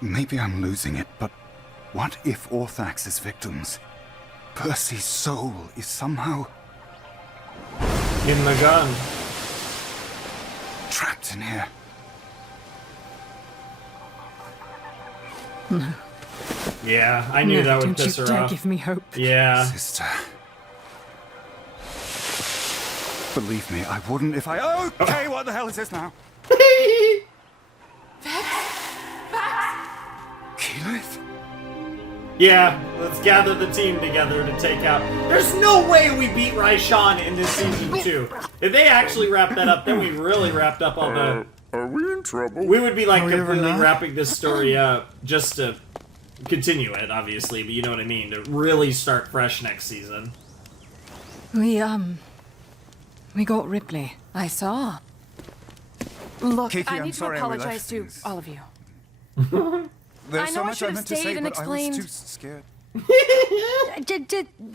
Maybe I'm losing it, but what if Orthax's victims? Percy's soul is somehow in the gun. Trapped in here. No. Yeah, I knew that would don't piss you her dare off. give me hope. Yeah. Sister. Believe me, I wouldn't if I... Okay, what the hell is this now? Keyleth? Yeah, let's gather the team together to take out... There's no way we beat Raishan in this season 2. If they actually wrap that up, then we really wrapped up all the... Are we in trouble? We would be like completely wrapping this story up just to continue it, obviously, but you know what I mean, to really start fresh next season. We got Ripley. I saw. Look, Kiki, I I'm need to sorry I apologize to left. all of you. There's I so know I much should I have meant to stayed say, and but I was explained. too scared.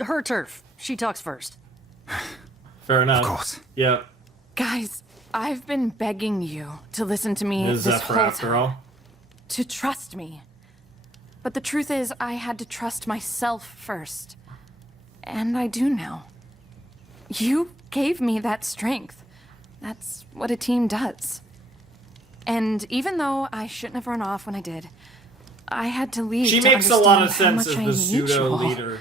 Her turf. She talks first. Fair enough. Of course. Yep. Guys, I've been begging you to listen to me This this is Zephyr whole after time. all. To trust me. But the truth is, I had to trust myself first. And I do now. You gave me that strength. That's what a team does. And even though I shouldn't have run off when I did, I had to leave. She to makes a lot of understand how sense as much I the need you pseudo all. leader.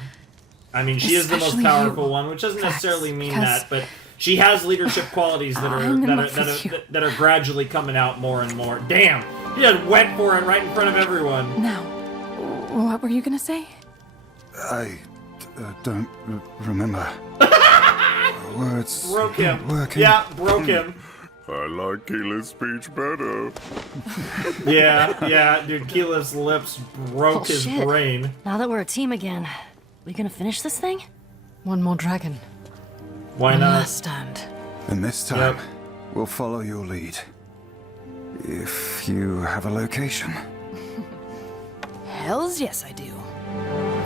I mean, she is the most Especially powerful you, one, which doesn't Rex, necessarily mean because that, but she has leadership qualities that I'm in are love with you. that are gradually coming out more and more. Damn, she just went for it right in front of everyone. Now, what were you gonna say? I don't remember. Words Broke him. working. Yeah, broke him. I like Keela's speech better. Yeah, dude, Keela's lips broke his shit. brain. Now that we're a team again, we gonna finish this thing? One more dragon. Why One not? last stand. And this time, we'll follow your lead. If you have a location. Hells yes, I do.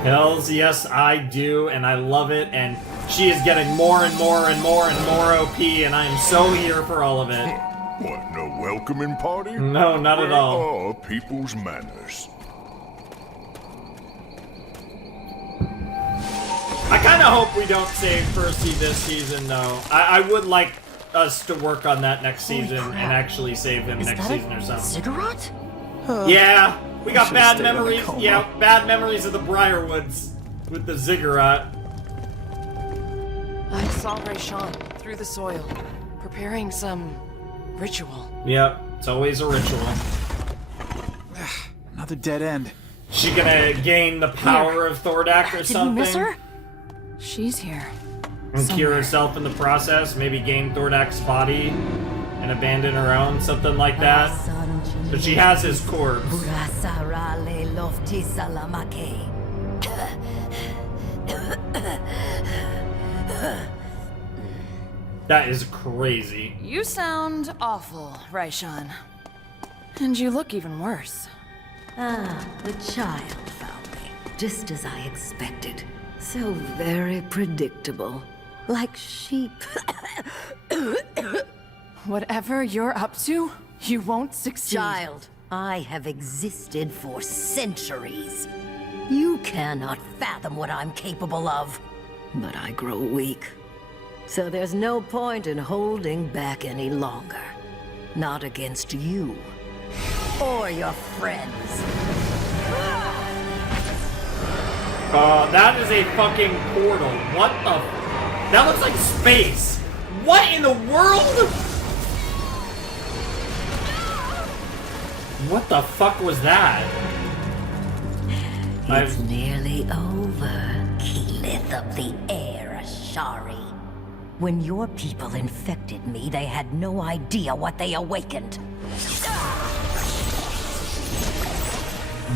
Hells yes, I do, and I love it, and she is getting more and more and more and more OP, and I am so here for all of it. What, no welcoming party? No, not at all. Where are people's manners? I kind of hope we don't save Percy this season, though. I would like us to work on that next season and actually save him next season or something. Ziggurat? Yeah, we got should've bad stayed on the memories. coma. Yeah, bad memories of the Briarwoods with the ziggurat. I saw Raishan through the soil, preparing some ritual. Yep, it's always a ritual. Another dead end. She gonna gain the power of Thordak or Did something? we miss her? She's here. And cure herself in the process, maybe gain Thordak's body and abandon her own, something like that. But she has his corpse. That is crazy. You sound awful, Raishan. And you look even worse. Ah, the child found me, just as I expected. So very predictable. Like sheep. Whatever you're up to, you won't succeed. Child, I have existed for centuries. You cannot fathom what I'm capable of. But I grow weak. So there's no point in holding back any longer. Not against you. Or your friends. That is a fucking portal. What the? That looks like space. What in the world? What the fuck was that? It's nearly over, Keyleth of the Air Ashari. When your people infected me, they had no idea what they awakened.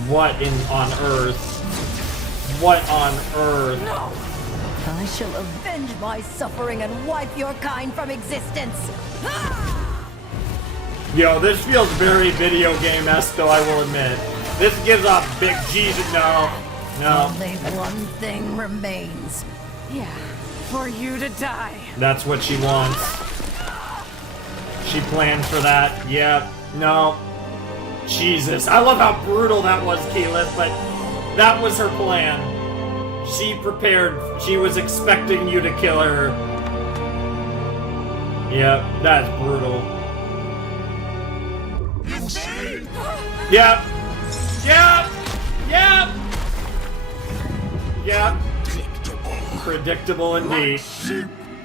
What on earth? What on earth? No! I shall avenge my suffering and wipe your kind from existence! Yo, this feels very video game-esque, though, I will admit. This gives off big G to no. Only one thing remains. Yeah, for you to die. That's what she wants. She planned for that. Yep. No. Jesus. I love how brutal that was, Keyleth, but that was her plan. She prepared. She was expecting you to kill her. Yep. That's brutal. Yep. Yep. Yep. Yep. Predictable indeed.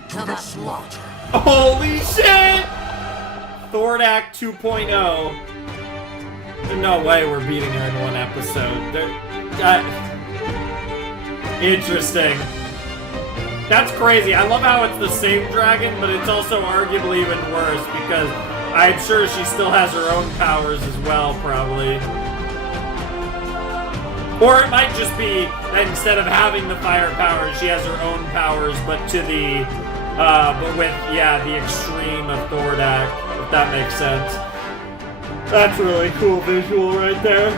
To the slaughter. Holy shit! Thordak 2.0. There's no way we're beating her in one episode. Interesting. That's crazy. I love how it's the same dragon, but it's also arguably even worse, because I'm sure she still has her own powers as well, probably. Or it might just be that instead of having the fire powers, she has her own powers, but to the, but with, yeah, the extreme of Thordak, if that makes sense. That's a really cool visual right there.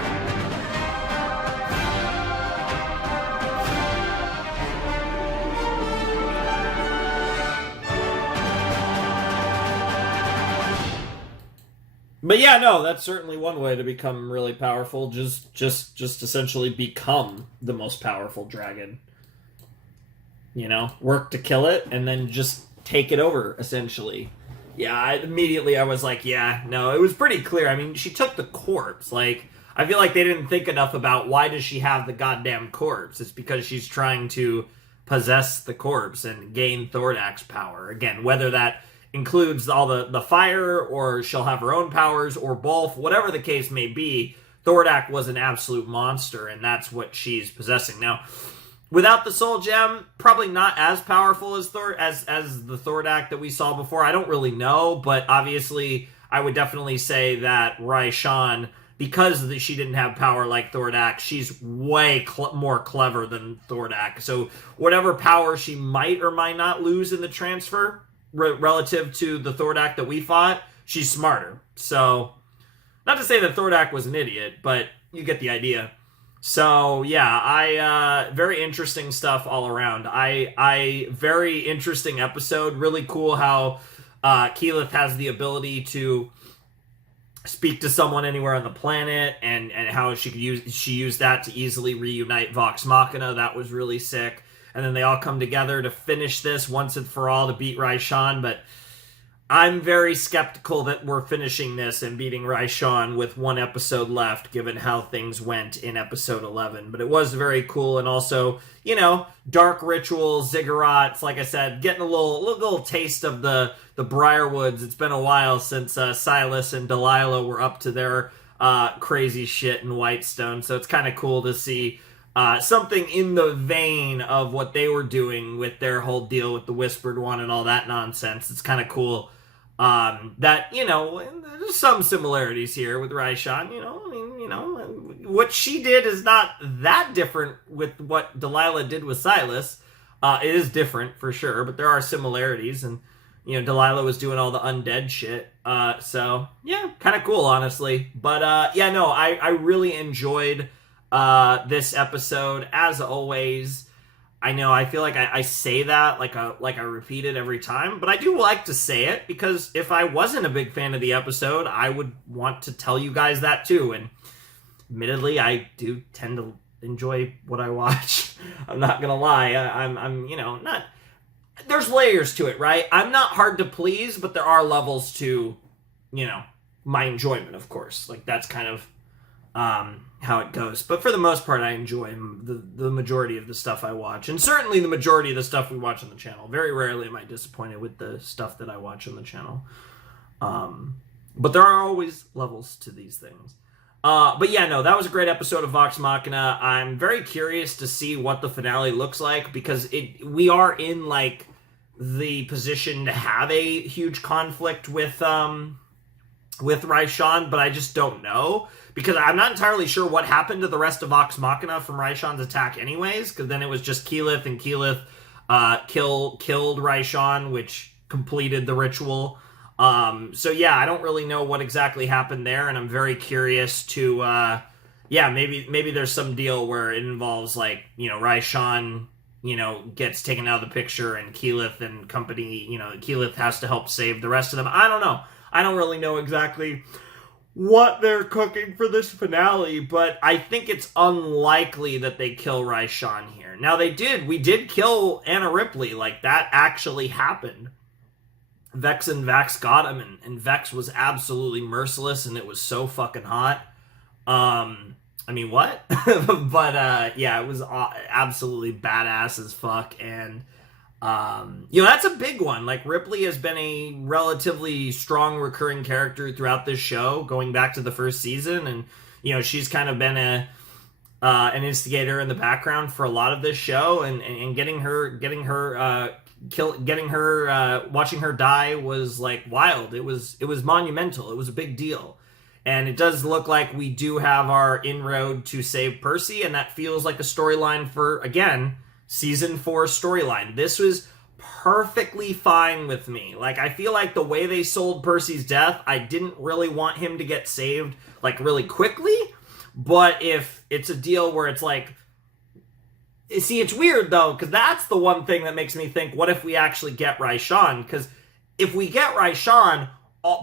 But yeah, no, that's certainly one way to become really powerful. Just essentially become the most powerful dragon. You know, work to kill it, and then just take it over, essentially. Yeah, immediately I was like, yeah, no, it was pretty clear. I mean, she took the corpse. Like, I feel like they didn't think enough about why does she have the goddamn corpse. It's because she's trying to possess the corpse and gain Thordak's power. Again, whether that includes all the fire, or she'll have her own powers, or both, whatever the case may be, Thordak was an absolute monster, and that's what she's possessing. Now, without the Soul Gem, probably not as powerful as the Thordak that we saw before. I don't really know, but obviously I would definitely say that Raishan, because she didn't have power like Thordak, she's way more clever than Thordak. So whatever power she might or might not lose in the transfer, relative to the Thordak that we fought, she's smarter. So, not to say that Thordak was an idiot, but you get the idea. So, yeah, very interesting stuff all around. Very interesting episode. Really cool how Keyleth has the ability to speak to someone anywhere on the planet, and how she used that to easily reunite Vox Machina. That was really sick. And then they all come together to finish this once and for all to beat Raishan, but I'm very skeptical that we're finishing this and beating Raishan with one episode left, given how things went in episode 11. But it was very cool, and also, you know, dark rituals, ziggurats, like I said, getting a little taste of the Briarwoods. It's been a while since Silas and Delilah were up to their crazy shit in Whitestone, so it's kind of cool to see something in the vein of what they were doing with their whole deal with the Whispered One and all that nonsense. It's kind of cool that, you know, there's some similarities here with Raishan. You know, I mean, you know, what she did is not that different with what Delilah did with Silas. It is different for sure, but there are similarities, and, you know, Delilah was doing all the undead shit. So yeah, kind of cool, honestly. But yeah, no, I really enjoyed this episode, as always. I know I feel like I say that like I repeat it every time, but I do like to say it, because if I wasn't a big fan of the episode, I would want to tell you guys that too. And admittedly, I do tend to enjoy what I watch. I'm not gonna lie. I'm you know, not, there's layers to it, right? I'm not hard to please, but there are levels to, you know, my enjoyment, of course. Like, that's kind of how it goes. But for the most part, I enjoy the majority of the stuff I watch, and certainly the majority of the stuff we watch on the channel. Very rarely am I disappointed with the stuff that I watch on the channel. But there are always levels to these things. But yeah, no, that was a great episode of Vox Machina. I'm very curious to see what the finale looks like, because we are in, like, the position to have a huge conflict with Raishan, but I just don't know, because I'm not entirely sure what happened to the rest of Vox Machina from Raishan's attack anyways, because then it was just Keyleth, and Keyleth killed Raishan, which completed the ritual. So yeah, I don't really know what exactly happened there, and I'm very curious to, yeah, maybe there's some deal where it involves, like, you know, Raishan, you know, gets taken out of the picture, and Keyleth and company, you know, Keyleth has to help save the rest of them. I don't know. I don't really know exactly what they're cooking for this finale, but I think it's unlikely that they kill Raishan here. Now, we did kill Anna Ripley. Like, that actually happened. Vex and Vax got him, and Vex was absolutely merciless, and it was so fucking hot. I mean, what? But, yeah, it was absolutely badass as fuck, and you know, that's a big one. Like, Ripley has been a relatively strong recurring character throughout this show, going back to the first season, and, you know, she's kind of been an instigator in the background for a lot of this show, and watching her die was like wild. It was monumental. It was a big deal. And it does look like we do have our inroad to save Percy, and that feels like a storyline for, again, season 4 storyline. This was perfectly fine with me. Like, I feel like the way they sold Percy's death, I didn't really want him to get saved, like, really quickly. But if it's a deal where it's like... See, it's weird, though, because that's the one thing that makes me think, what if we actually get Raishan? Because if we get Raishan...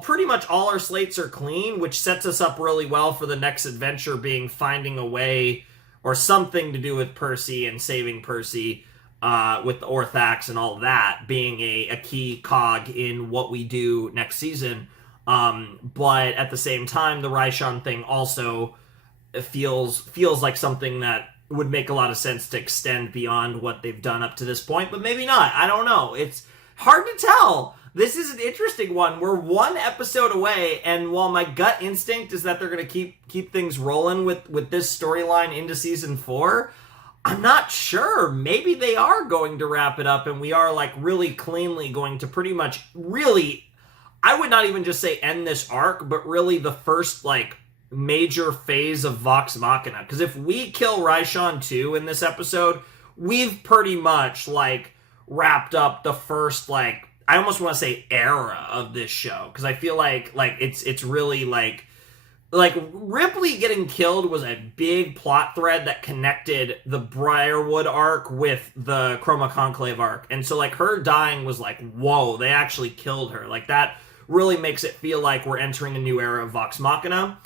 pretty much all our slates are clean, which sets us up really well for the next adventure being finding a way or something to do with Percy and saving Percy with the Orthax and all that being a key cog in what we do next season. But at the same time, the Raishan thing also feels like something that would make a lot of sense to extend beyond what they've done up to this point, but maybe not. I don't know. It's hard to tell. This is an interesting one. We're one episode away, and while my gut instinct is that they're going to keep things rolling with this storyline into season 4, I'm not sure. Maybe they are going to wrap it up, and we are like really cleanly going to pretty much really, I would not even just say end this arc, but really the first like major phase of Vox Machina. Because if we kill Raishan 2 in this episode, we've pretty much like wrapped up the first like, I almost want to say era of this show, because I feel like it's really like Ripley getting killed was a big plot thread that connected the Briarwood arc with the Chroma Conclave arc, and so like her dying was like, whoa, they actually killed her. Like that really makes it feel like we're entering a new era of Vox Machina.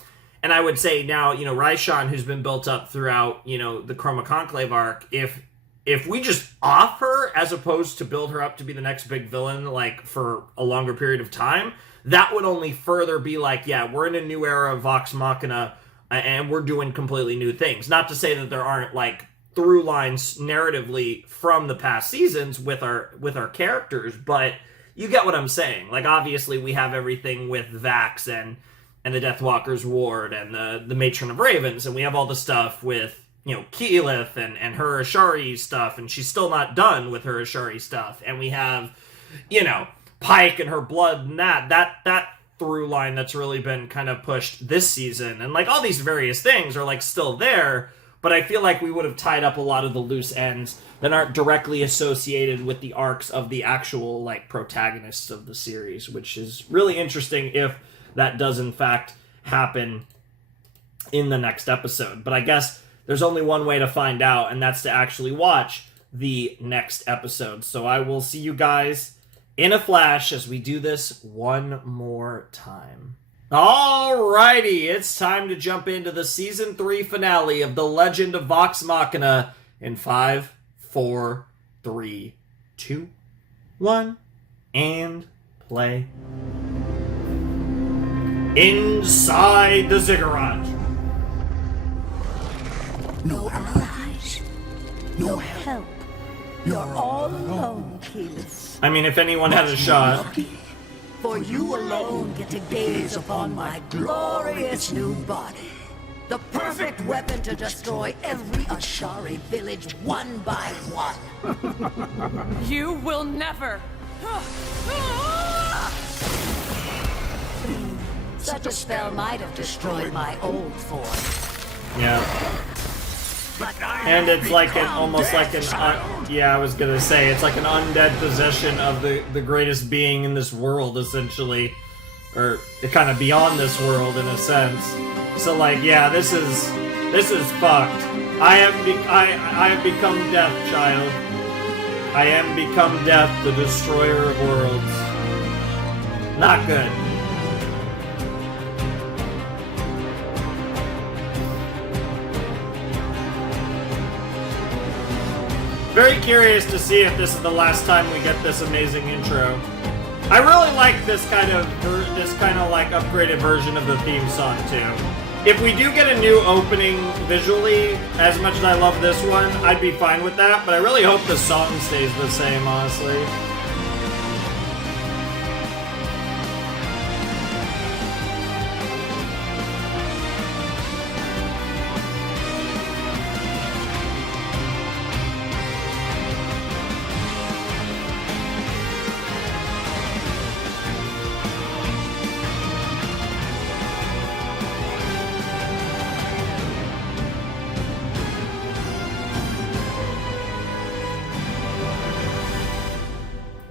And I would say now, you know, Raishan, who's been built up throughout, you know, the Chroma Conclave arc, if we just off her as opposed to build her up to be the next big villain, like, for a longer period of time, that would only further be like, yeah, we're in a new era of Vox Machina, and we're doing completely new things. Not to say that there aren't, like, through lines narratively from the past seasons with our characters, but you get what I'm saying. Like, obviously, we have everything with Vax and the Deathwalker's Ward and the Matron of Ravens, and we have all the stuff with, you know, Keyleth and her Ashari stuff, and she's still not done with her Ashari stuff. And we have, you know, Pike and her blood and that through line that's really been kind of pushed this season. And, like, all these various things are, like, still there, but I feel like we would have tied up a lot of the loose ends that aren't directly associated with the arcs of the actual, like, protagonists of the series, which is really interesting if that does, in fact, happen in the next episode. But I guess there's only one way to find out, and that's to actually watch the next episode. So I will see you guys in a flash as we do this one more time. Alrighty, it's time to jump into the Season 3 finale of The Legend of Vox Machina in 5, 4, 3, 2, 1, and play. Inside the ziggurat. No allies. No help. You're all alone, Keyleth. I mean, if anyone had a shot. For you alone get to gaze upon my glorious new body. The perfect weapon to destroy every Ashari village one by one. You will never. Such a spell might have destroyed my old form. Yeah. And it's like almost like an, yeah, I was gonna say, it's like an undead possession of the greatest being in this world, essentially. Or kind of beyond this world, in a sense. So, like, yeah, this is fucked. I have become death, child. I am become death, the destroyer of worlds. Not good. Very curious to see if this is the last time we get this amazing intro. I really like this kind of like upgraded version of the theme song too. If we do get a new opening visually, as much as I love this one, I'd be fine with that, but I really hope the song stays the same, honestly.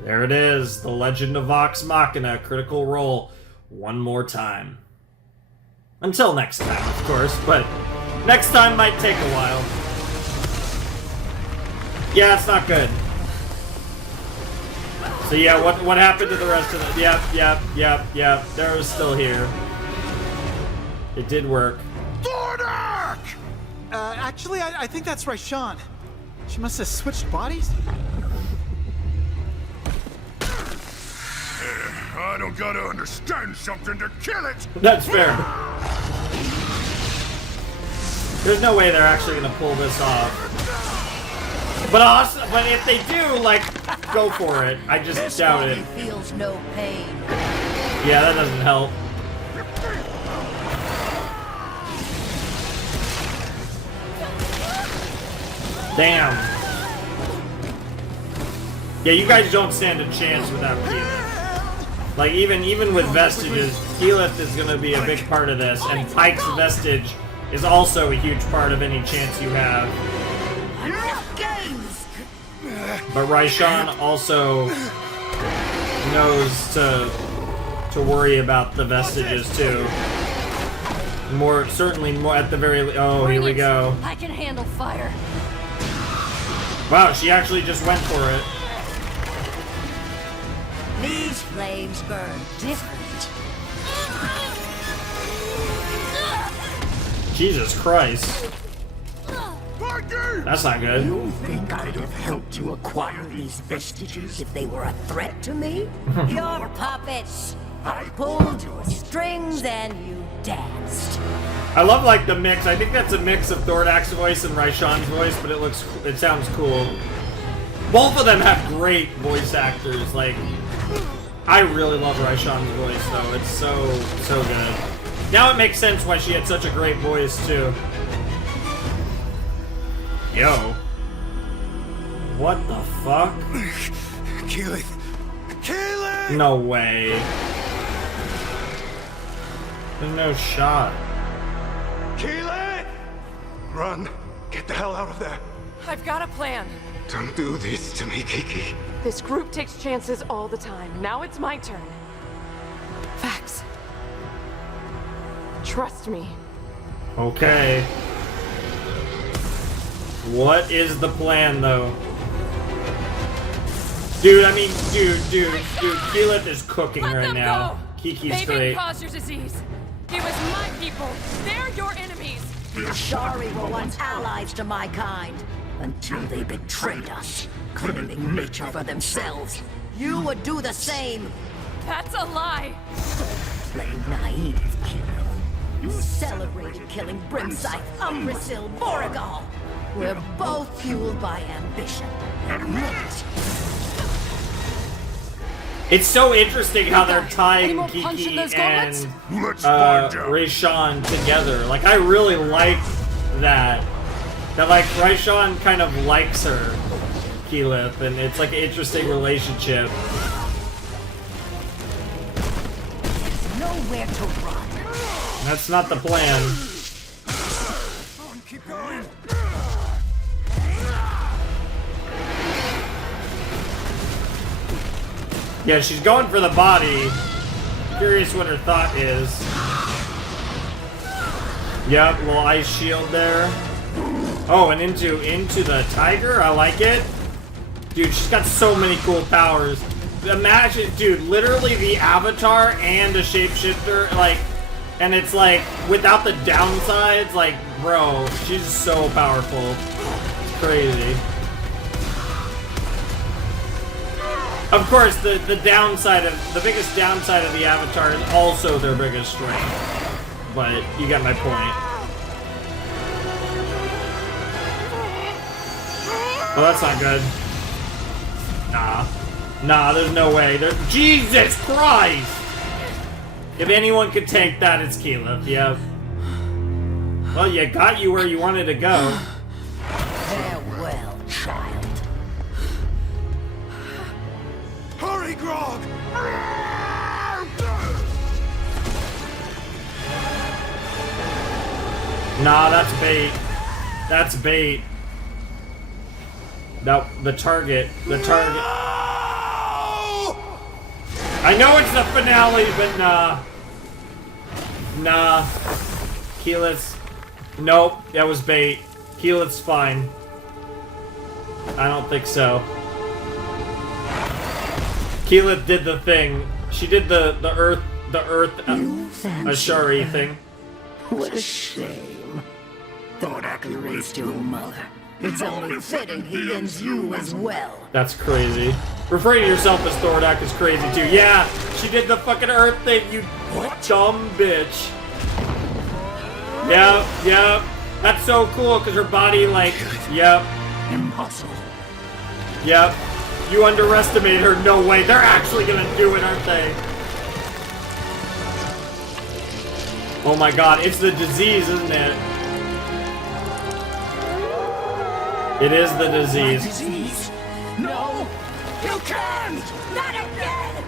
There it is. The Legend of Vox Machina. Critical Role. One more time. Until next time, of course, but next time might take a while. Yeah, it's not good. So yeah, what happened to the rest of the... Yep. They're still here. It did work. Actually, I think that's Raishan. She must have switched bodies. I don't gotta understand something to kill it! That's fair. There's no way they're actually gonna pull this off. But if they do, like, go for it. I just doubt it. Feels no pain. Yeah, that doesn't help. Damn. Yeah, you guys don't stand a chance without Keyleth. Like, even with Vestiges, Keyleth is gonna be a big part of this, and Pike's Vestige is also a huge part of any chance you have. But Raishan also knows to worry about the Vestiges too. Certainly more at the very. Oh, here we go. I can handle fire. Wow, she actually just went for it. These flames burn different. Jesus Christ. That's not good. You think I'd have helped you acquire these vestiges if they were a threat to me? Your puppets. I pulled your strings and you danced. I love like the mix. I think that's a mix of Thordak's voice and Raishan's voice, but it sounds cool. Both of them have great voice actors. Like, I really love Raishan's voice though. It's so good. Now it makes sense why she had such a great voice too. Yo. What the fuck? Keyleth. Keyleth! No way. There's no shot. Keyleth! Run. Get the hell out of there. I've got a plan. Don't do this to me, Kiki. This group takes chances all the time. Now it's my turn. Vax. Trust me. Okay. What is the plan, though? Dude, Keyleth is cooking right now. Kiki's They great. didn't cause your disease. It was my people. They're your enemies. The Ashari were once allies to my kind, until they betrayed us, claiming nature for themselves. You would do the same. That's a lie. Play naive, kiddo. You celebrated killing Brimscythe, Umbrasyl, Borogal. We're both fueled by ambition. Admit it. It's so interesting how they're tying more punch in Kiki those and gauntlets? Raishan together. Like, I really like that. That, like, Raishan kind of likes her, Keyleth, and it's like an interesting relationship. Nowhere to run. That's not the plan. Come on, keep going. Yeah, she's going for the body. Curious what her thought is. Yep, little ice shield there. Oh, and into the tiger? I like it. Dude, she's got so many cool powers. Imagine, dude, literally the avatar and a shapeshifter, like, and it's like, without the downsides, like, bro, she's so powerful. It's crazy. Of course, the biggest downside of the Avatar is also their biggest strength. But you got my point. Oh, that's not good. Nah, there's no way. Jesus Christ! If anyone could take that, it's Keyleth, yeah. Well, you got you where you wanted to go. Farewell, child. Hurry, Grog! Nah, that's bait. That's bait. No, the target. I know it's the finale, but nah. Nah. Keyleth's... Nope, that was bait. Keyleth's fine. I don't think so. Keyleth did the thing. She did the Earth Ashari thing. What a shame. Thordak erased your mother. It's only fitting he ends you as well. That's crazy. Referring to yourself as Thordak is crazy too. Yeah, she did the fucking Earth thing, you dumb bitch. Yep. That's so cool because her body, like, yep. Impossible. Yep. You underestimate her. No way. They're actually gonna do it, aren't they? Oh my god, it's the disease, isn't it? It is the disease. My disease? No, you can't! Not again!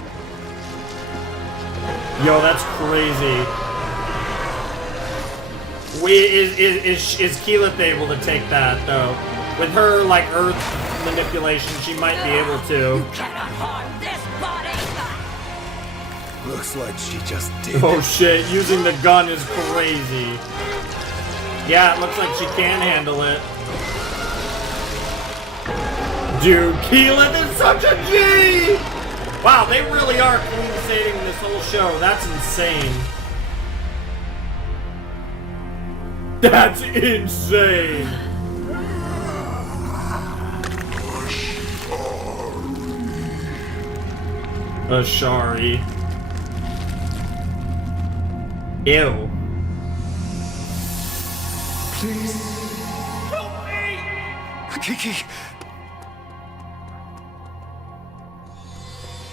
Yo, that's crazy. Is Keyleth able to take that though? With her like Earth manipulation, she might be able to. You cannot harm this body! Looks like she just did. Oh shit! Using the gun is crazy. Yeah, it looks like she can handle it. Dude, Keyleth is such a G! Wow, they really are communicating this whole show. That's insane. That's insane. Ashari. Ew. Please. Help me! Kiki!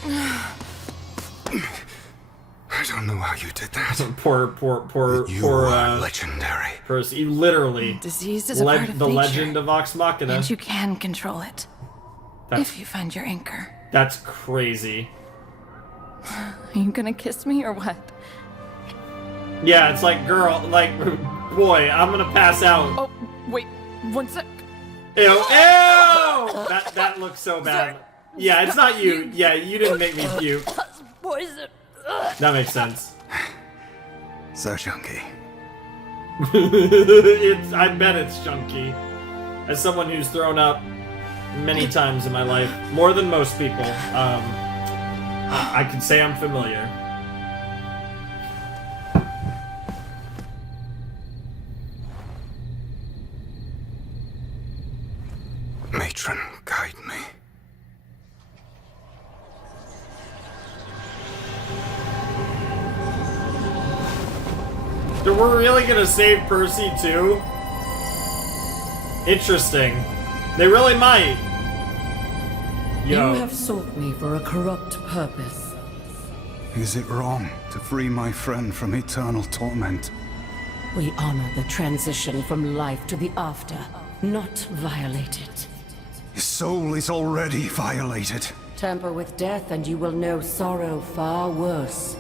I don't know how you did that. poor, you are legendary. Percy, literally. Disease is a part of the nature, legend of Vox Machina. and you can control it. If you find your anchor. That's crazy. Are you gonna kiss me or what? Yeah, it's like, girl, like, boy, I'm gonna pass out. Oh, wait, one sec. Ew, ew! That looks so bad. Yeah, it's not you. Yeah, you didn't make me puke. Poison. That makes sense. So chunky. I bet it's chunky. As someone who's thrown up many times in my life, more than most people, I can say I'm familiar. Matron, guide me. So we're really gonna save Percy too? Interesting. They really might. Yo. You have sought me for a corrupt purpose. Is it wrong to free my friend from eternal torment? We honor the transition from life to the after, not violate it. His soul is already violated. Tamper with death and you will know sorrow far worse.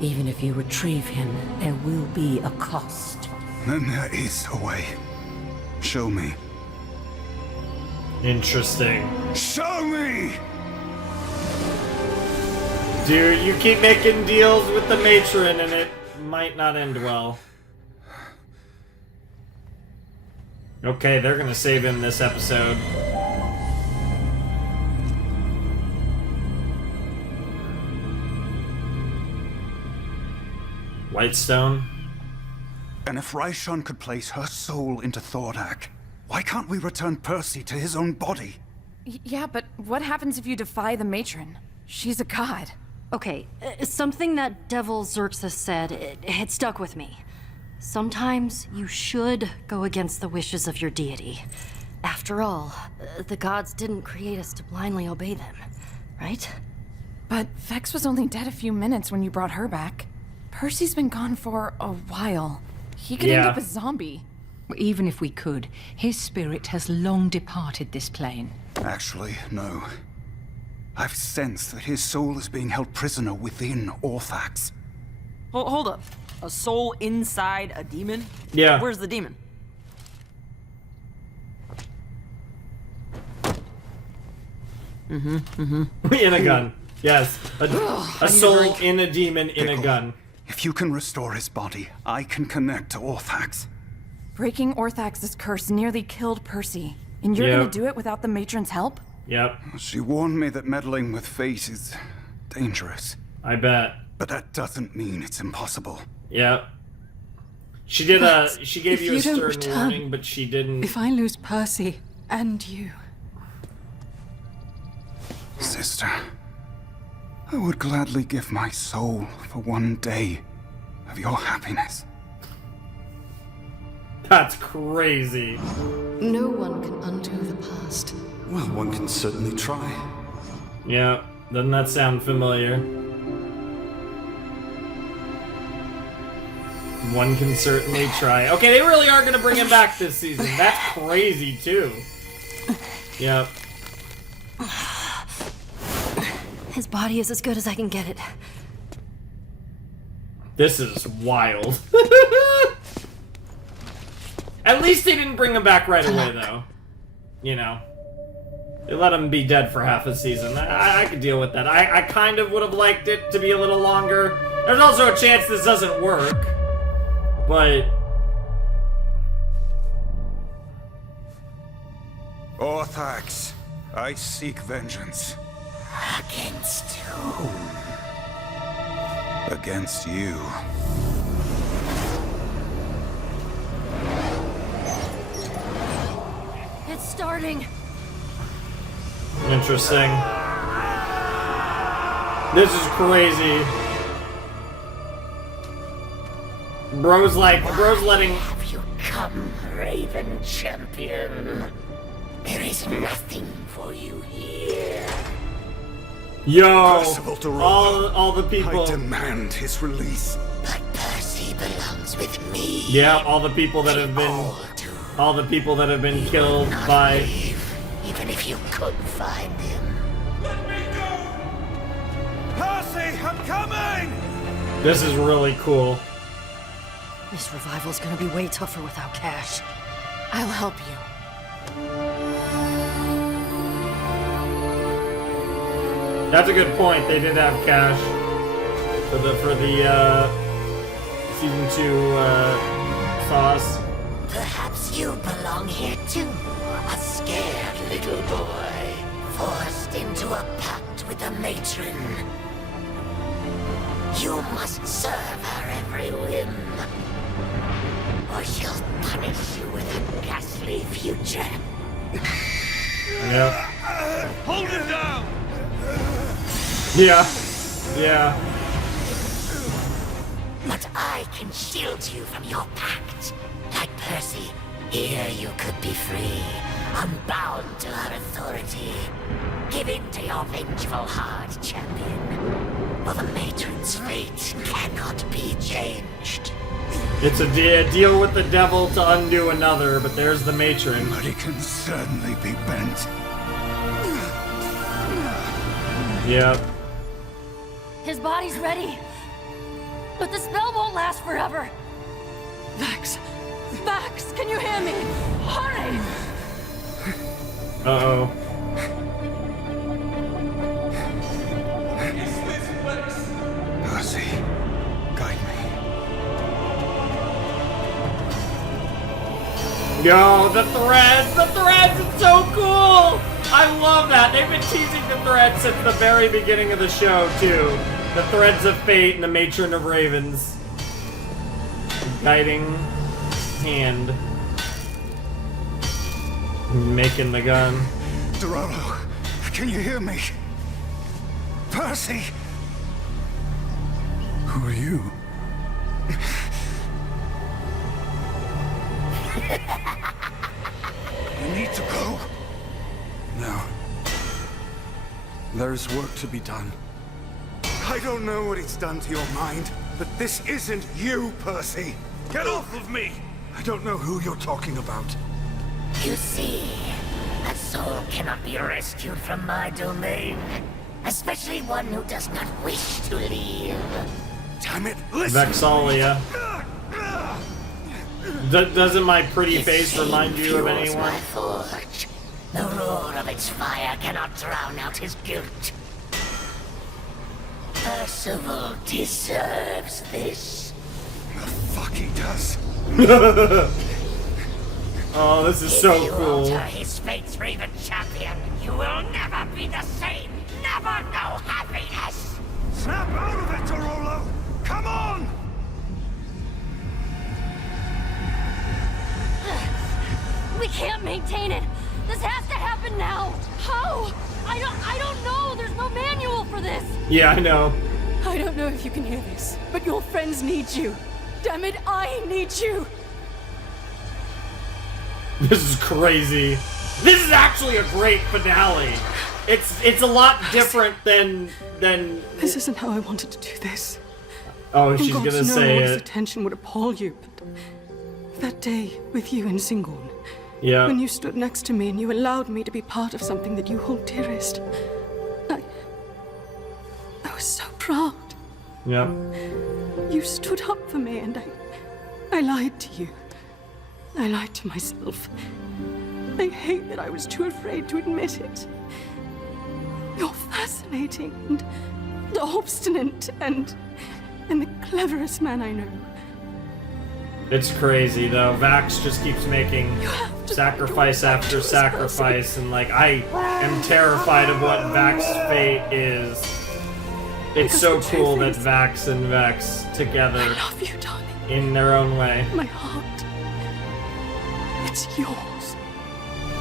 Even if you retrieve him, there will be a cost. Then there is a way. Show me. Interesting. Show me! Dude, you keep making deals with the matron and it might not end well. Okay, they're gonna save him this episode. Whitestone? And if Raishan could place her soul into Thordak, why can't we return Percy to his own body? Yeah, but what happens if you defy the matron? She's a god. Okay, something that Devil Xerxes said, it stuck with me. Sometimes you should go against the wishes of your deity. After all, the gods didn't create us to blindly obey them, right? But Vex was only dead a few minutes when you brought her back. Percy's been gone for a while. He could end up a zombie. Even if we could, his spirit has long departed this plane. Actually, no. I've sensed that his soul is being held prisoner within Orthax. Hold up. A soul inside a demon? Yeah. Where's the demon? In a gun. Yes, a soul in a demon in a gun. If you can restore his body, I can connect to Orthax. Breaking Orthax's curse nearly killed Percy, and you're gonna do it without the matron's help? Yep. She warned me that meddling with fate is dangerous. I bet. But that doesn't mean it's impossible. Yep. She did she gave you a don't stern return, warning, but she didn't. If I lose Percy and you. Sister, I would gladly give my soul for one day of your happiness. That's crazy. No one can undo the past. Well, one can certainly try. Yeah, doesn't that sound familiar? One can certainly try. Okay, they really are gonna bring him back this season. That's crazy too. Yep. His body is as good as I can get it. This is wild. At least they didn't bring him back right away, though. You know. They let him be dead for half a season. I could deal with that. I kind of would have liked it to be a little longer. There's also a chance this doesn't work. But... Orthax, I seek vengeance. Against whom? Against you. It's starting. Interesting. This is crazy. Bro's letting... Have you come, Raven Champion? There is nothing for you here. Yo! Percival Durrell, all the people... I demand his release. But Percy belongs with me. Yeah, all the people that have been... All the people that have been killed by... Even if you could find him. Let me go! Percy, I'm coming! This is really cool. This revival's gonna be way tougher without cash. I'll help you. That's a good point. They did have cash for the season 2 sauce. Perhaps you belong here too. A scared little boy, forced into a pact with the matron. You must serve her every whim, or she'll punish you with a ghastly future. Yep. Hold it down! Yeah. Yeah. But I can shield you from your pact. Like Percy, here you could be free, unbound to her authority. Give in to your vengeful heart, champion. For the matron's fate cannot be changed. It's a deal with the devil to undo another, but there's the matron. But it can certainly be bent. Yep. His body's ready. But the spell won't last forever. Vax! Vax, can you hear me? Hurry! Uh-oh. Percy, guide me. Yo, the threads! The threads! It's so cool! I love that! They've been teasing the threads since the very beginning of the show, too. The threads of fate and the matron of ravens. Guiding hand. Making the gun. Dororo, can you hear me? Percy! Who are you? You need to go. No. There's work to be done. I don't know what it's done to your mind, but this isn't you, Percy. Get off of me! I don't know who you're talking about. You see, a soul cannot be rescued from my domain. Especially one who does not wish to leave. Damn it, listen! Vexalia. Doesn't my pretty Its face shame remind you of fuels anyone? my forge. The roar of its fire cannot drown out his guilt. Percival deserves this. The fuck he does. Oh, this is so If you cool. alter his fate's Raven champion, you will never be the same. Never know happiness. Snap out of it, Torolo! Come on! We can't maintain it. This has to happen now. How? I don't know. There's no manual for this. Yeah, I know. I don't know if you can hear this, but your friends need you. Damn it, I need you. This is crazy. This is actually a great finale. It's a lot different than. This isn't how I wanted to do this. Oh, And she's God's gonna no say Lord's it. attention would appall you, but that day with you in Singorn, Yeah. when you stood next to me and you allowed me to be part of something that you hold dearest, I was so proud. Yeah. You stood up for me, and I lied to you. I lied to myself. I hate that I was too afraid to admit it. You're fascinating and obstinate and the cleverest man I know. It's crazy though. Vax just keeps making sacrifice after sacrifice, and like I am terrified of what Vax's fate is. It's so cool that Vax and Vex together I love you, darling. in their own way. My heart. It's yours.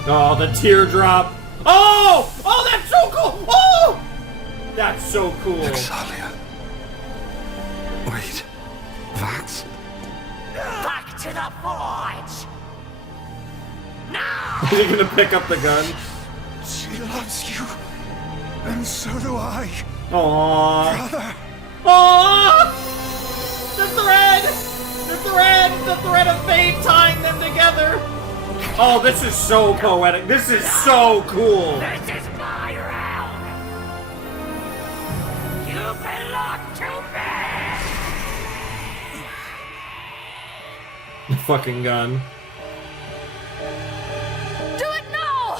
Oh, the teardrop. Oh! Oh, that's so cool! Oh! That's so cool. Exalia. Wait. Vax? Back to the forge! Is he gonna pick up the gun? She loves you. And so do I. Aww. Brother. Aww! The thread of fate tying them together. Oh, this is so poetic. This is so cool. This is my realm! You belong to me! The fucking gun. Do it now!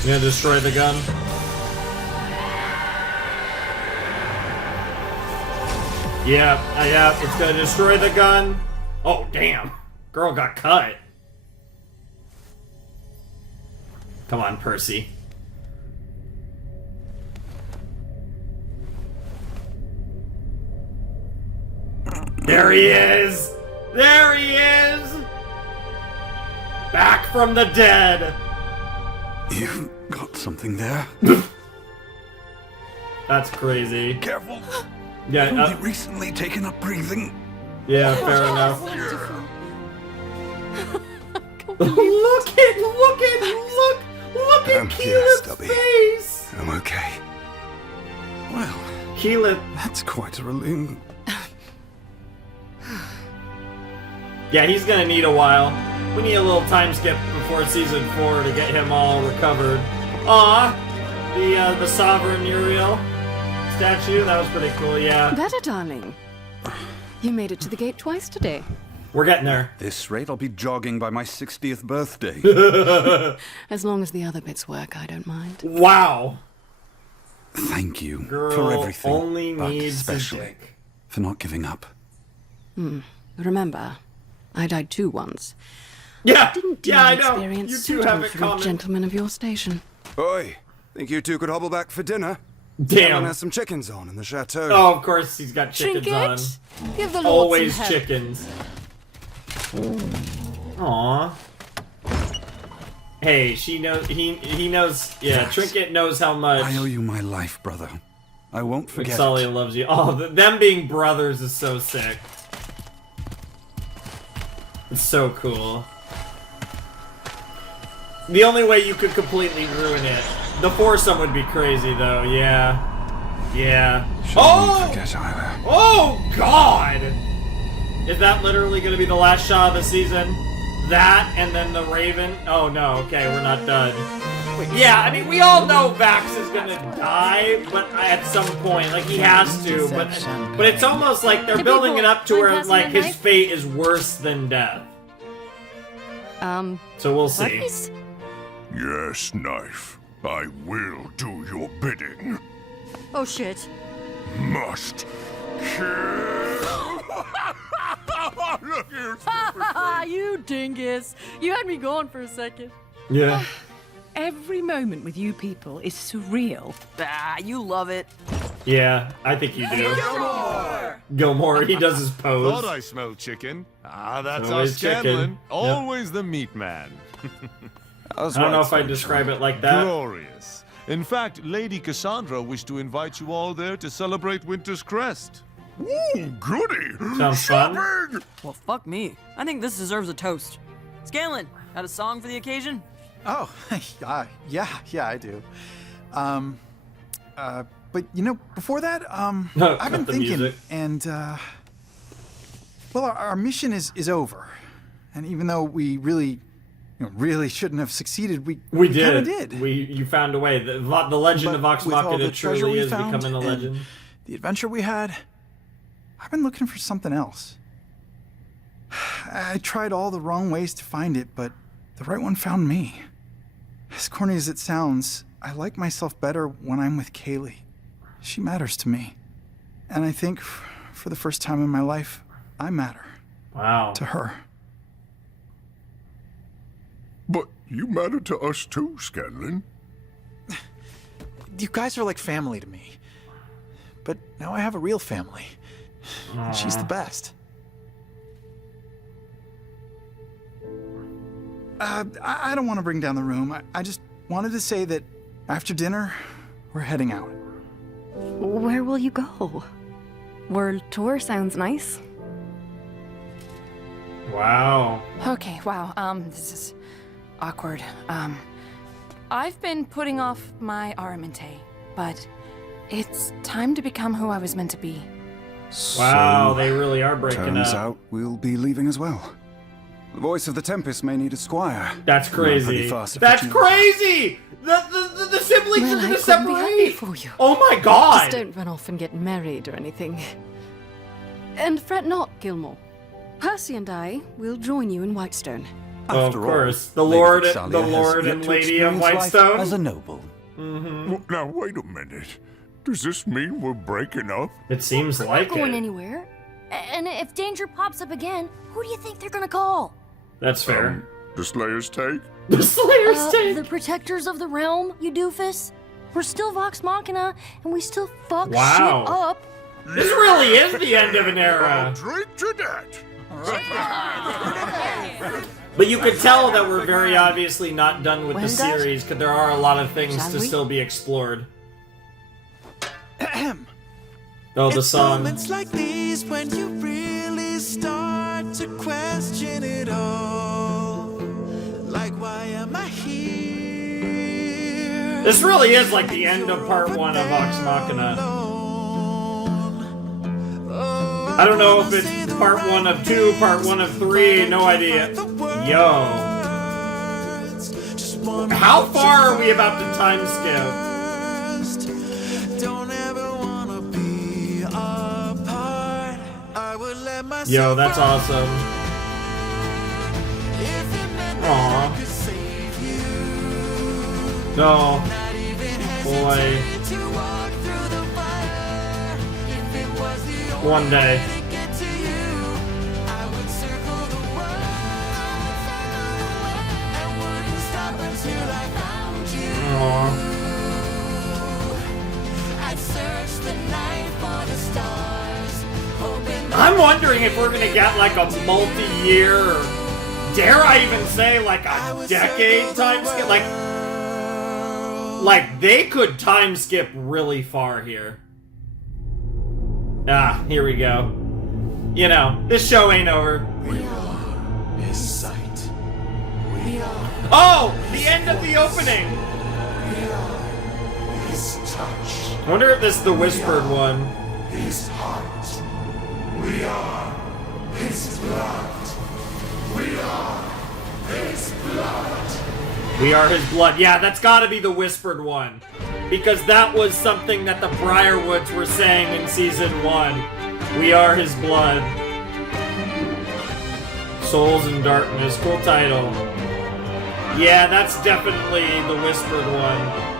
You gonna destroy the gun? Yeah, it's gonna destroy the gun. Oh, damn. Girl got cut. Come on, Percy. There he is! There he is! Back from the dead! You got something there? That's crazy. Careful. Yeah, Only recently taken up breathing. yeah, fair enough. Look at I'm here, Keyleth's Stubby. face! I'm okay. Well, Keyleth. That's quite a relief. Yeah, he's gonna need a while. We need a little time skip before season 4 to get him all recovered. Aw! The Sovereign Uriel statue, that was pretty cool, yeah. Better, darling. You made it to the gate twice today. We're getting there. At this rate, I'll be jogging by my 60th birthday. As long as the other bits work, I don't mind. Wow! Thank you Girl for everything, only but needs a especially dick. for not giving up. Remember, I died too once. Yeah! Didn't Yeah, I an know! experience You two suitable have it for common. a gentleman of your station. Oi, think you two could hobble back for dinner? Damn. Someone has some chickens on in the chateau. Oh, of course he's got chickens Trinket? on. Give the Lord Always some help. chickens. Aww. Hey, she knows. He knows. Yeah, Yes. Trinket knows how much. I owe you my life, brother. I won't forget Exalia it. loves you. Oh, them being brothers is so sick. It's so cool. The only way you could completely ruin it, the foursome would be crazy though. Yeah. Yeah. Won't forget either. Oh God! Is that literally going to be the last shot of the season? That and then the Raven? Oh no, okay, we're not done. Yeah, I mean, we all know Vax is gonna die, but at some point, like, he has to, but it's almost like they're building it up to where, like, his fate is worse than death. So we'll see. Yes, knife. I will do your bidding. Oh shit. Must kill. Look here, You dingus. You had me going for a second. Yeah. Every moment with you people is surreal. You love it. Yeah, I think you do. Gilmore, he does his pose. Thought I smelled chicken. That's Always us Scanlan. chicken. Always the meat man. I don't know if I'd describe it like that. Glorious. In fact, Lady Cassandra wished to invite you all there to celebrate Winter's Crest. Ooh, goody! Sounds fun. Well, fuck me. I think this deserves a toast. Scanlan, got a song for the occasion? Oh, yeah, I do. But you know, before that, I've been thinking, music. and well, our mission is over, and even though we really shouldn't have succeeded, we did. Kinda did. You found a way. The legend of Vox with all Machina the treasure truly we is found becoming a and legend. The adventure we had, I've been looking for something else. I tried all the wrong ways to find it, but the right one found me. As corny as it sounds, I like myself better when I'm with Kaylee. She matters to me. And I think for the first time in my life, I matter. Wow. To her. But you matter to us too, Scanlan. You guys are like family to me. But now I have a real family. And she's the best. I don't want to bring down the room. I just wanted to say that after dinner, we're heading out. Where will you go? World tour sounds nice. Wow. Okay, wow. This is awkward. I've been putting off my armamente, but it's time to become who I was meant to be. Wow, they really are breaking Turns up. out we'll be leaving as well. The voice of the Tempest may need a squire. That's crazy. Fast if That's it's- crazy! The siblings Well, are I gonna couldn't be happier separate! for you. Oh my god! Just don't run off and get married or anything. And fret not, Gilmore. Percy and I will join you in Whitestone. Of course, the Lord and Lady of Whitestone. As a noble. Mm-hmm. Now, wait a minute. Does this mean we're breaking up? It seems We're like not going it. anywhere. And if danger pops up again, who do you think they're gonna call? That's fair. The Slayer's take? The Slayer's take? The protectors of the realm, you doofus. We're still Vox Machina, and we still fuck Wow. shit up. This really is the end of an era. Drink to that. But you could tell that we're very obviously not done with Well, the guys, series, because there are a lot of things shall to we? still be explored. Oh, the song. Moments like these when you really start to question it all. Like, why am I here? This really is like the end of part 1 of Vox Machina. I don't know if it's part 1 of 2, part 1 of 3, no idea. Yo. How far are we about to time skip? Don't ever wanna be apart. I would let myself Yo, that's awesome. Aww. No. Boy. One day. Aww. I'm wondering if we're gonna get like a multi-year, or dare I even say like a decade time skip? Like they could time skip really far here. Ah, here we go. You know, this show ain't over. We are his sight. We are Oh, the end of the opening. his touch. I wonder if this is the whispered one. His heart. We are his blood. We are his blood. We are his blood. Yeah, that's gotta be the whispered one. Because that was something that the Briarwoods were saying in season 1. We are his blood. Souls in Darkness. Cool title. Yeah, that's definitely the whispered one.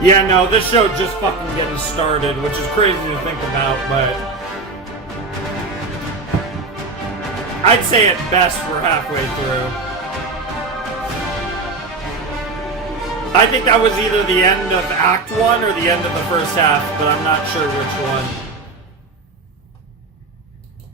Yeah, no, this show just fucking getting started, which is crazy to think about, but I'd say at best we're halfway through. I think that was either the end of Act 1 or the end of the first half, but I'm not sure which one.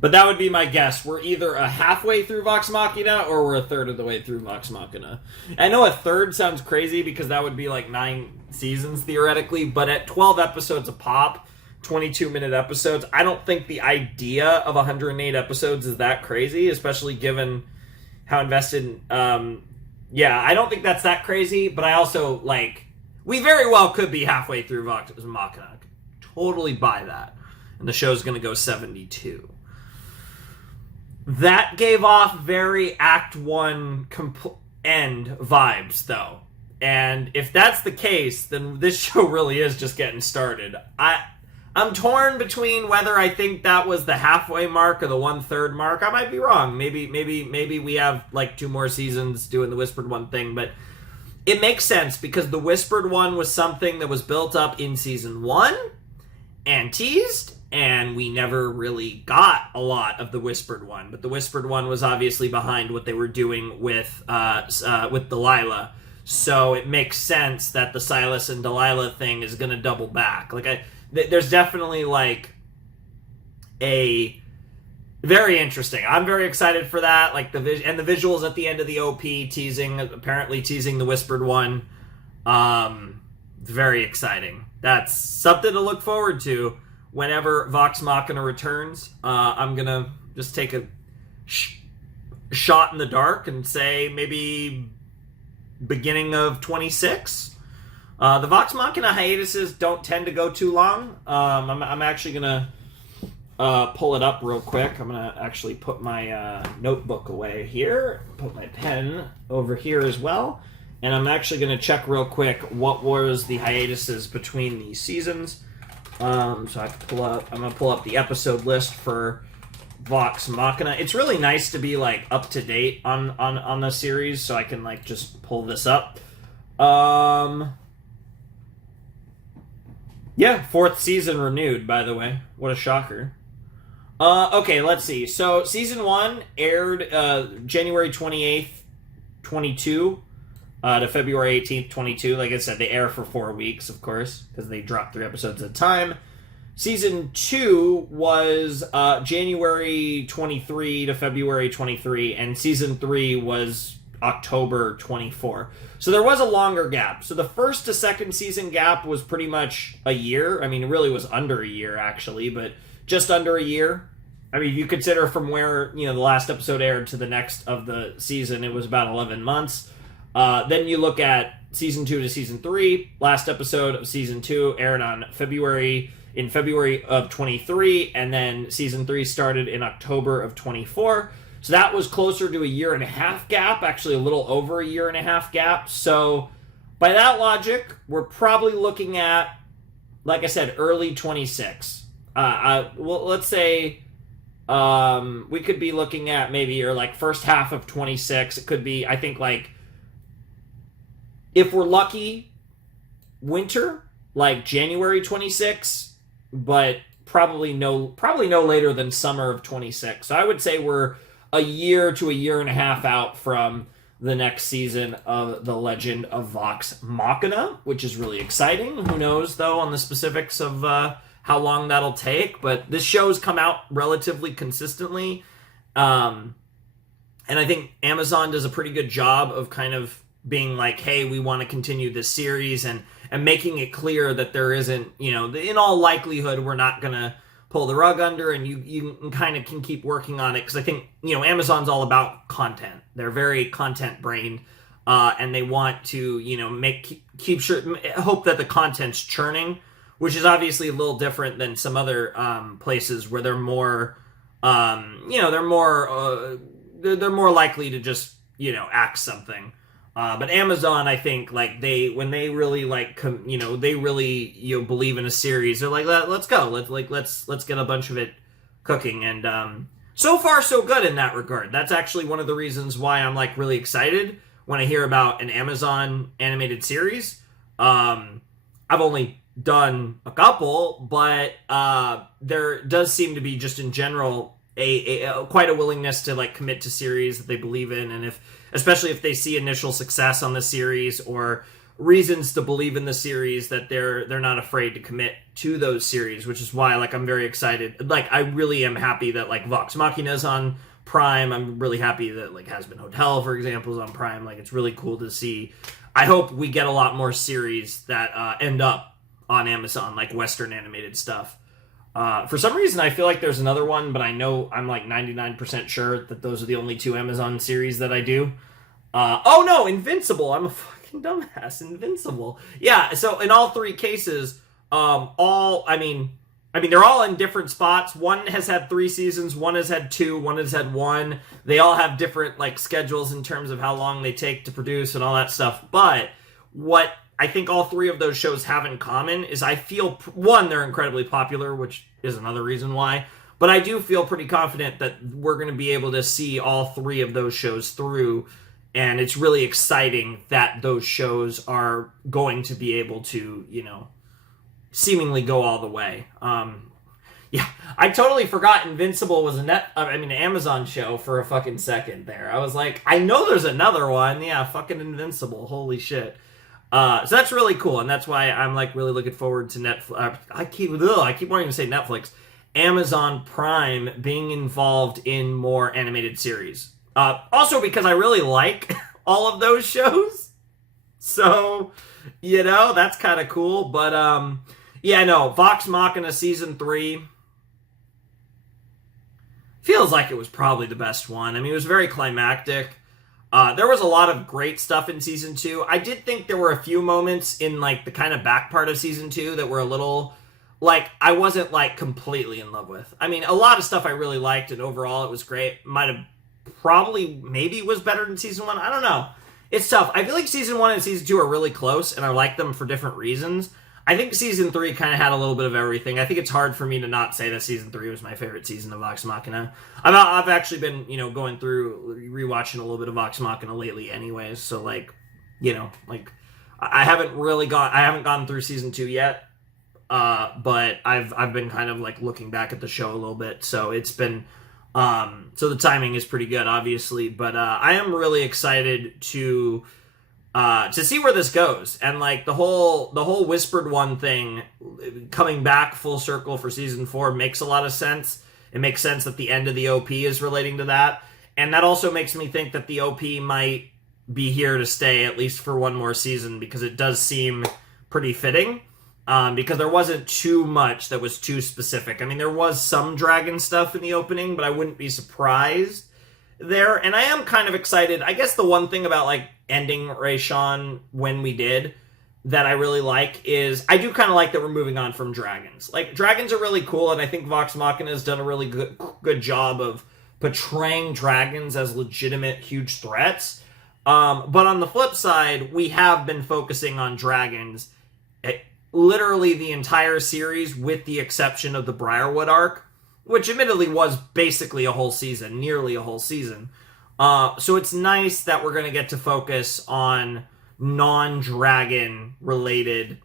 But that would be my guess. We're either a halfway through Vox Machina or we're a third of the way through Vox Machina. I know a third sounds crazy because that would be like 9 seasons theoretically, but at 12 episodes a pop, 22-minute episodes, I don't think the idea of 108 episodes is that crazy, especially given how invested... yeah, I don't think that's that crazy, but I also, like... We very well could be halfway through Vox Machina. I could totally buy that. And the show's going to go 72. That gave off very Act 1 end vibes, though. And if that's the case, then this show really is just getting started. I'm torn between whether I think that was the halfway mark or the 1/3 mark. I might be wrong. Maybe we have like 2 more seasons doing the Whispered One thing, but it makes sense because the Whispered One was something that was built up in season 1 and teased, and we never really got a lot of the Whispered One. But the Whispered One was obviously behind what they were doing with Delilah. So it makes sense that the Silas and Delilah thing is going to double back. Like, there's definitely, like, a... Very interesting. I'm very excited for that. Like, the visuals at the end of the OP apparently teasing the Whispered One. Very exciting. That's something to look forward to. Whenever Vox Machina returns, I'm going to just take a shot in the dark and say maybe beginning of 26. The Vox Machina hiatuses don't tend to go too long. I'm actually going to pull it up real quick. I'm going to actually put my notebook away here, put my pen over here as well, and I'm actually going to check real quick what was the hiatuses between these seasons. So I have to I'm going to pull up the episode list for Vox Machina. It's really nice to be, like, up to date on the series, so I can, like, just pull this up. Yeah, 4th season renewed, by the way. What a shocker. Okay, let's see. So, season 1 aired January 28th, 22 to February 18th, 22. Like I said, they air for 4 weeks, of course, because they drop 3 episodes at a time. Season 2 was January 23 to February 23, and Season 3 was October 24. So there was a longer gap. So the first to second season gap was pretty much a year. I mean, it really was under a year, actually, but just under a year. I mean, if you consider from where, the last episode aired to the next of the season, it was about 11 months. Then you look at Season 2 to Season 3. Last episode of Season 2 aired in February of 23, and then Season 3 started in October of 24. So that was closer to a 1.5 year gap, actually a little over a 1.5 year gap. So by that logic, we're probably looking at, like I said, early 26. Well, let's say we could be looking at maybe, or like first half of 26. It could be, I think, like, if we're lucky, winter, like January 26, but probably no later than summer of 26. So I would say we're a year to a 1.5 years out from the next season of The Legend of Vox Machina, which is really exciting. Who knows, though, on the specifics of how long that'll take. But this show's come out relatively consistently. And I think Amazon does a pretty good job of kind of being like, hey, we want to continue this series, and making it clear that there isn't, in all likelihood, we're not going to pull the rug under, and you kind of can keep working on it, because I think, Amazon's all about content. They're very content-brained, and they want to, keep sure, hope that the content's churning, which is obviously a little different than some other places where they're more, they're more likely to just, axe something. But Amazon, I think, like when they really like they really believe in a series, they're like, let's go, let's get a bunch of it cooking, and so far so good in that regard. That's actually one of the reasons why I'm like really excited when I hear about an Amazon animated series. I've only done a couple, but there does seem to be just in general a quite a willingness to like commit to series that they believe in, and especially if they see initial success on the series or reasons to believe in the series, that they're not afraid to commit to those series, which is why like I'm very excited. Like I really am happy that like Vox Machina is on Prime. I'm really happy that like Has Been Hotel, for example, is on Prime. Like it's really cool to see. I hope we get a lot more series that end up on Amazon, like Western animated stuff. For some reason, I feel like there's another one, but I know I'm like 99% sure that those are the only 2 Amazon series that I do. Oh no, Invincible. I'm a fucking dumbass. Invincible. Yeah, so in all 3 cases, I mean, they're all in different spots. One has had 3 seasons, one has had 2, one has had 1. They all have different like schedules in terms of how long they take to produce and all that stuff. But what I think all 3 of those shows have in common is I feel, one, they're incredibly popular, which is another reason why, but I do feel pretty confident that we're going to be able to see all 3 of those shows through, and it's really exciting that those shows are going to be able to, seemingly go all the way. Yeah, I totally forgot Invincible was an Amazon show for a fucking second there. I was like, I know there's another one. Yeah, fucking Invincible. Holy shit. So that's really cool, and that's why I'm like really looking forward to Netflix. I keep wanting to say Netflix, Amazon Prime being involved in more animated series. Also because I really like all of those shows, so that's kind of cool. But yeah, no, Vox Machina season 3 feels like it was probably the best one. I mean, it was very climactic. There was a lot of great stuff in season 2. I did think there were a few moments in like the kind of back part of season 2 that were a little like I wasn't like completely in love with. I mean, a lot of stuff I really liked, and overall it was great. Might have maybe was better than season 1. I don't know. It's tough. I feel like season 1 and season 2 are really close, and I like them for different reasons. I think season 3 kind of had a little bit of everything. I think it's hard for me to not say that season 3 was my favorite season of Vox Machina. I've actually been, going through, rewatching a little bit of Vox Machina lately anyways, so like, I haven't gone through season 2 yet, but I've been kind of like looking back at the show a little bit, so it's been, so the timing is pretty good, obviously, but I am really excited to see where this goes, and like the whole Whispered One thing coming back full circle for season 4 makes a lot of sense. It makes sense that the end of the OP is relating to that, and that also makes me think that the OP might be here to stay at least for one more season, because it does seem pretty fitting, because there wasn't too much that was too specific. I mean, there was some dragon stuff in the opening, but I wouldn't be surprised there, and I am kind of excited. I guess the one thing about like ending Raishan when we did that I really like is I do kind of like that we're moving on from dragons. Like, dragons are really cool, and I think Vox Machina has done a really good job of portraying dragons as legitimate huge threats. But on the flip side, we have been focusing on dragons literally the entire series, with the exception of the Briarwood arc, which admittedly was basically a whole season, nearly a whole season. So it's nice that we're going to get to focus on non-dragon related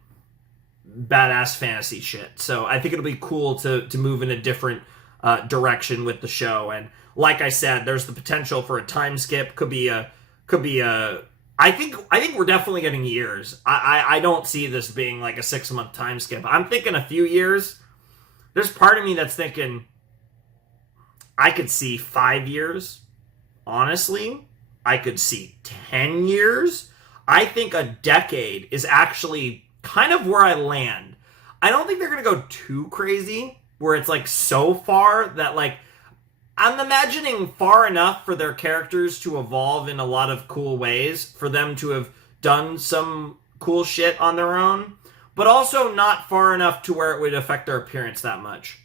badass fantasy shit. So I think it'll be cool to move in a different direction with the show. And like I said, there's the potential for a time skip. Could be a I think we're definitely getting years. I don't see this being like a 6-month time skip. I'm thinking a few years. There's part of me that's thinking I could see 5 years. Honestly, I could see 10 years. I think a decade is actually kind of where I land. I don't think they're going to go too crazy, where it's like so far that like, I'm imagining far enough for their characters to evolve in a lot of cool ways, for them to have done some cool shit on their own, but also not far enough to where it would affect their appearance that much.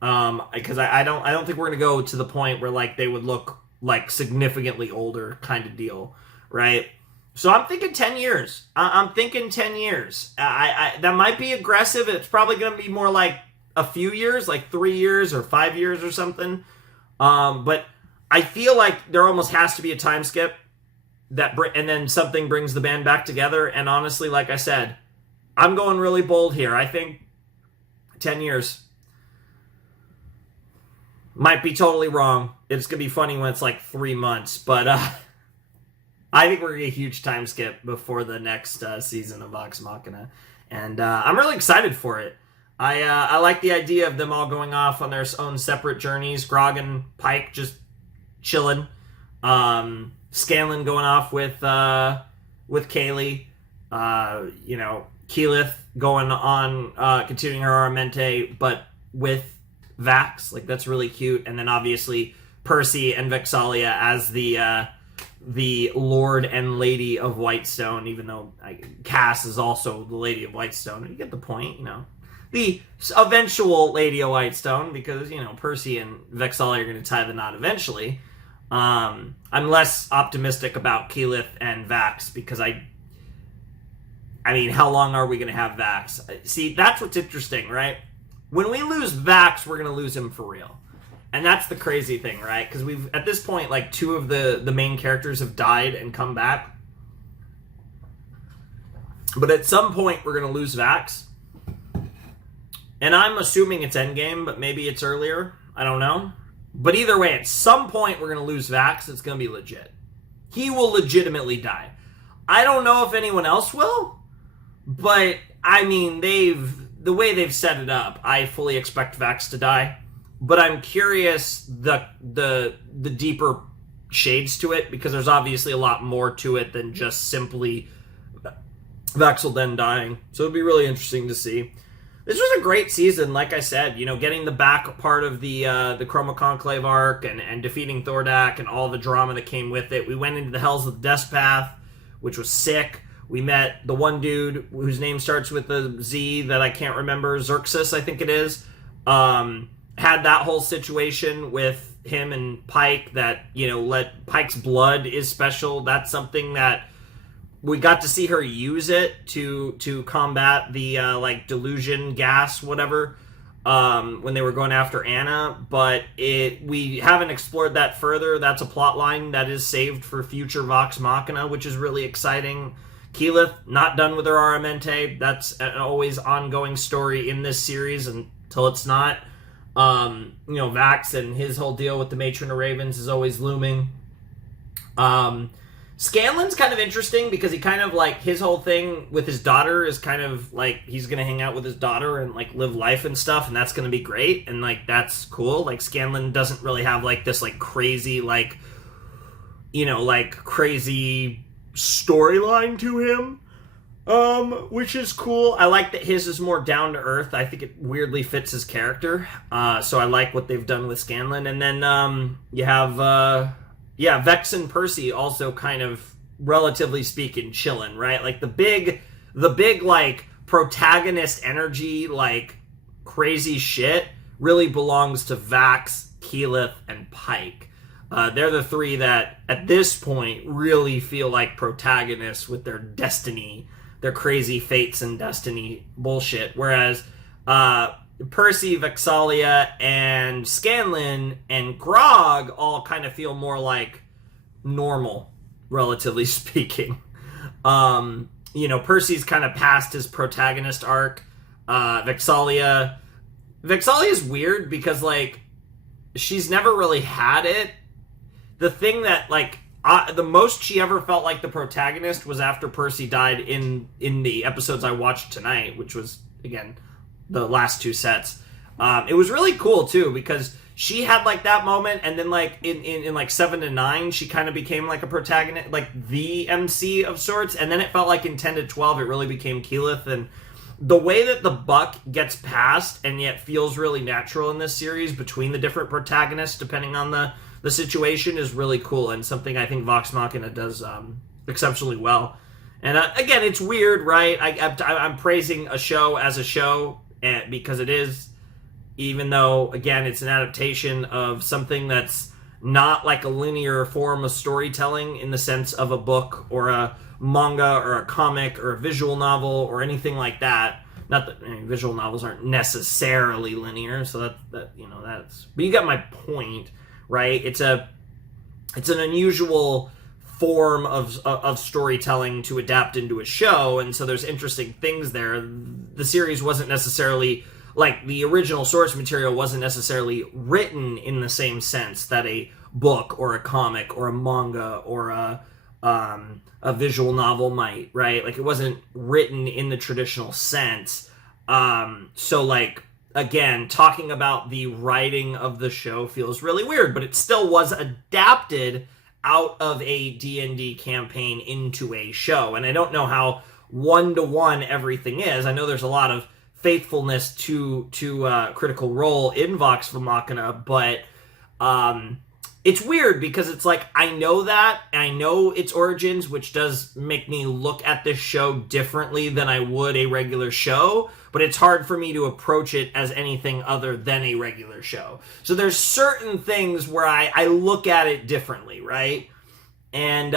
Because I don't think we're going to go to the point where like they would look like significantly older kind of deal, right? So I'm thinking 10 years. I'm thinking 10 years. That might be aggressive. It's probably going to be more like a few years, like 3 years or 5 years or something. But I feel like there almost has to be a time skip and then something brings the band back together. And honestly, like I said, I'm going really bold here. I think 10 years. Might be totally wrong. It's going to be funny when it's like 3 months, but I think we're going to get a huge time skip before the next season of Vox Machina. And I'm really excited for it. I like the idea of them all going off on their own separate journeys. Grog and Pike just chilling. Scanlan going off with Kaylee. Keyleth going on, continuing her Aramente, but with Vax. Like, that's really cute. And then obviously Percy and Vex'ahlia as the Lord and Lady of Whitestone, even though Cass is also the Lady of Whitestone. You get the point, the eventual Lady of Whitestone, because, Percy and Vex'ahlia are going to tie the knot eventually. I'm less optimistic about Keyleth and Vax, because I mean, how long are we going to have Vax? See, that's what's interesting, right? When we lose Vax, we're going to lose him for real. And that's the crazy thing, right? Because we've, at this point, like, 2 of the main characters have died and come back. But at some point, we're going to lose Vax. And I'm assuming it's Endgame, but maybe it's earlier. I don't know. But either way, at some point, we're going to lose Vax. It's going to be legit. He will legitimately die. I don't know if anyone else will. But, I mean, the way they've set it up, I fully expect Vax to die. But I'm curious the deeper shades to it, because there's obviously a lot more to it than just simply Vax'll then dying. So it'd be really interesting to see. This was a great season, like I said, getting the back part of the Chroma Conclave arc and defeating Thordak and all the drama that came with it. We went into the Hells of the Despatch, which was sick. We met the one dude whose name starts with a Z that I can't remember, Xerxes, I think it is. Had that whole situation with him and Pike that, let Pike's blood is special. That's something that we got to see her use it to combat the, delusion gas, whatever, when they were going after Anna. But we haven't explored that further. That's a plot line that is saved for future Vox Machina, which is really exciting. Keyleth, not done with her Aramente. That's an always ongoing story in this series until it's not. Vax and his whole deal with the Matron of Ravens is always looming. Scanlan's kind of interesting because he kind of, his whole thing with his daughter is kind of, he's going to hang out with his daughter and, live life and stuff, and that's going to be great, and, that's cool. Scanlan doesn't really have, this, crazy, crazy storyline to him, which is cool. I like that his is more down to earth. I think it weirdly fits his character. So I like what they've done with Scanlan. And then you have Vex and Percy also kind of, relatively speaking, chilling, right? The big protagonist energy, crazy shit really belongs to Vax, Keyleth, and Pike. They're the 3 that, at this point, really feel like protagonists with their destiny, their crazy fates and destiny bullshit. Whereas Percy, Vex'ahlia, and Scanlan and Grog all kind of feel more like normal, relatively speaking. Percy's kind of past his protagonist arc. Vex'ahlia's weird because, she's never really had it. The thing that, the most she ever felt like the protagonist was after Percy died in the episodes I watched tonight, which was, again, the last 2 sets. It was really cool, too, because she had, that moment, and then, in 7 to 9, she kind of became, a protagonist, the MC of sorts, and then it felt like in 10 to 12, it really became Keyleth, and the way that the buck gets passed and yet feels really natural in this series between the different protagonists, depending on the situation, is really cool, and something I think Vox Machina does exceptionally well. And again, it's weird, right? I'm praising a show as a show because it is, even though, again, it's an adaptation of something that's not a linear form of storytelling in the sense of a book or manga or a comic or a visual novel or anything like that. Not that visual novels aren't necessarily linear, so that's. But you got my point, right? It's an unusual form of storytelling to adapt into a show, and so there's interesting things there. The series wasn't necessarily, like, the original source material wasn't necessarily written in the same sense that a book or a comic or a manga or a visual novel might, right? Like, it wasn't written in the traditional sense. So, like, again, talking about the writing of the show feels really weird, but it still was adapted out of a D&D campaign into a show. And I don't know how one-to-one everything is. I know there's a lot of faithfulness to Critical Role in Vox Machina, but it's weird because it's like, I know that, and I know its origins, which does make me look at this show differently than I would a regular show, but it's hard for me to approach it as anything other than a regular show. So there's certain things where I look at it differently, right? And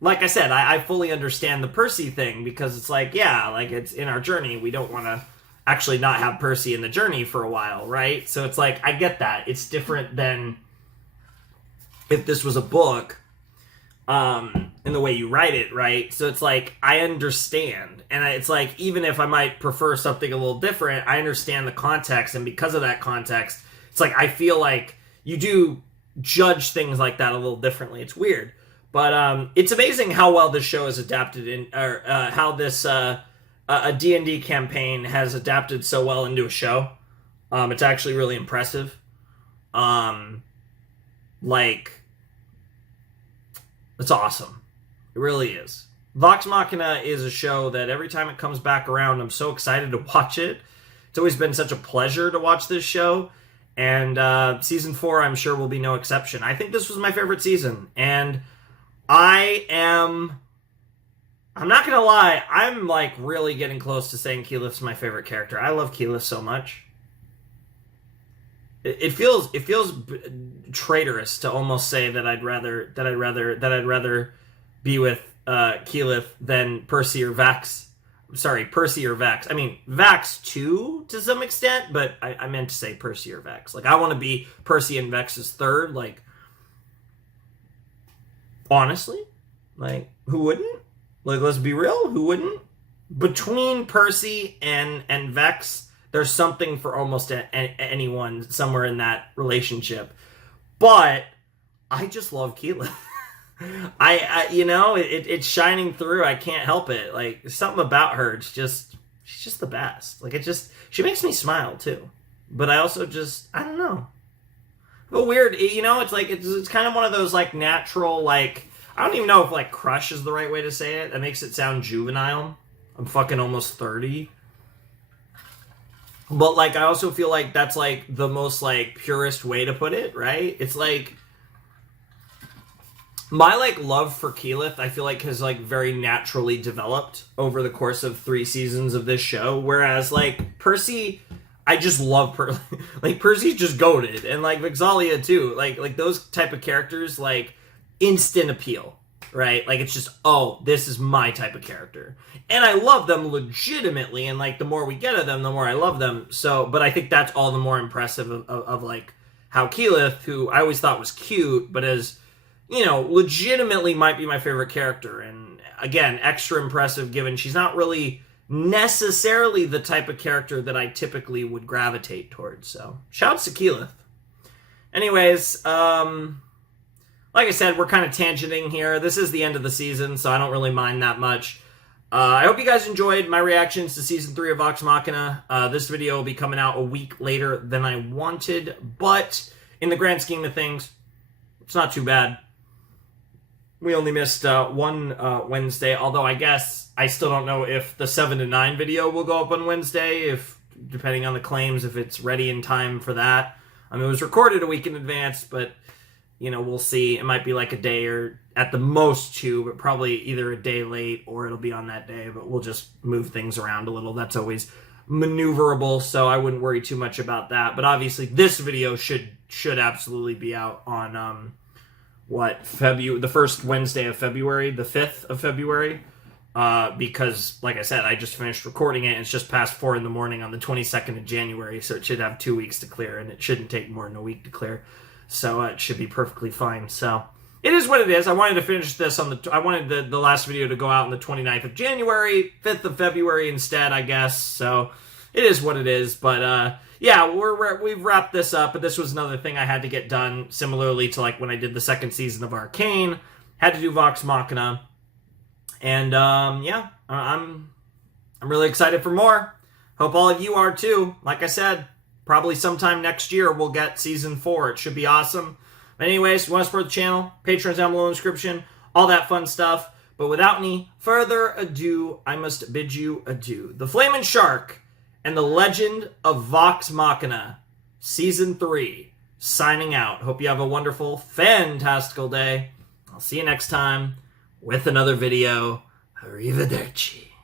like I said, I fully understand the Percy thing, because it's like, yeah, like, it's in our journey. We don't want to actually not have Percy in the journey for a while, right? So it's like, I get that. It's different than if this was a book, in the way you write it, right? So it's like, I understand. And it's like, even if I might prefer something a little different, I understand the context. And because of that context, it's like, I feel like you do judge things like that a little differently. It's weird. But it's amazing how well this show is adapted in, or how this a D&D campaign has adapted so well into a show. It's actually really impressive. Like, it's awesome. It really is. Vox Machina is a show that every time it comes back around, I'm so excited to watch it. It's always been such a pleasure to watch this show. And season 4, I'm sure, will be no exception. I think this was my favorite season. And I'm not going to lie, I'm, like, really getting close to saying Keyleth's my favorite character. I love Keyleth so much. It feels traitorous to almost say that I'd rather be with Keyleth than Percy or Vax. Sorry, Percy or Vax. I mean, Vax too, to some extent, but I meant to say Percy or Vax. Like, I want to be Percy and Vex's third. Like, honestly, like, who wouldn't? Like, let's be real, who wouldn't? Between Percy and Vex, there's something for almost anyone somewhere in that relationship. But I just love Keyleth. It's shining through. I can't help it. Like, something about her, she's just the best. Like, she makes me smile too. But I also I don't know. But weird, it's like, it's kind of one of those, like, natural, like, I don't even know if, like, crush is the right way to say it. That makes it sound juvenile. I'm fucking almost 30. But, like, I also feel like that's, like, the most, like, purest way to put it, right? It's, like, my, like, love for Keyleth, I feel like, has, like, very naturally developed over the course of 3 seasons of this show. Whereas, like, Percy, I just love like, Percy's just goated. And, like, Vex'ahlia, too. Like, those type of characters, like, instant appeal, right? Like, it's just, oh, this is my type of character. And I love them legitimately, and, like, the more we get of them, the more I love them. So, but I think that's all the more impressive of like, how Keyleth, who I always thought was cute, but is, legitimately might be my favorite character. And, again, extra impressive given she's not really necessarily the type of character that I typically would gravitate towards. So, shouts to Keyleth. Anyways, like I said, we're kind of tangenting here. This is the end of the season, so I don't really mind that much. I hope you guys enjoyed my reactions to Season 3 of Vox Machina. This video will be coming out a week later than I wanted, but in the grand scheme of things, it's not too bad. We only missed one Wednesday, although I guess I still don't know if the 7 to 9 video will go up on Wednesday, if depending on the claims, if it's ready in time for that. I mean, it was recorded a week in advance, but we'll see. It might be like a day or at the most 2, but probably either a day late or it'll be on that day, but we'll just move things around a little. That's always maneuverable, so I wouldn't worry too much about that. But obviously this video should absolutely be out on the first Wednesday of February, the 5th of February, because, like I said, I just finished recording it, and it's just past 4 in the morning on the 22nd of January, so it should have 2 weeks to clear, and it shouldn't take more than a week to clear, so it should be perfectly fine. So it is what it is. I wanted to finish this I wanted the last video to go out on the 29th of January, 5th of February instead, I guess, so it is what it is. But yeah, we've wrapped this up, but this was another thing I had to get done, similarly to like when I did the second season of Arcane. Had to do Vox Machina. And yeah, I'm really excited for more. Hope all of you are too. Like I said, probably sometime next year we'll get season 4. It should be awesome. But anyways, if you want to support the channel, Patreon's down below in the description, all that fun stuff. But without any further ado, I must bid you adieu. The Flamin' Shark and the Legend of Vox Machina, Season 3, signing out. Hope you have a wonderful, fantastical day. I'll see you next time with another video. Arrivederci.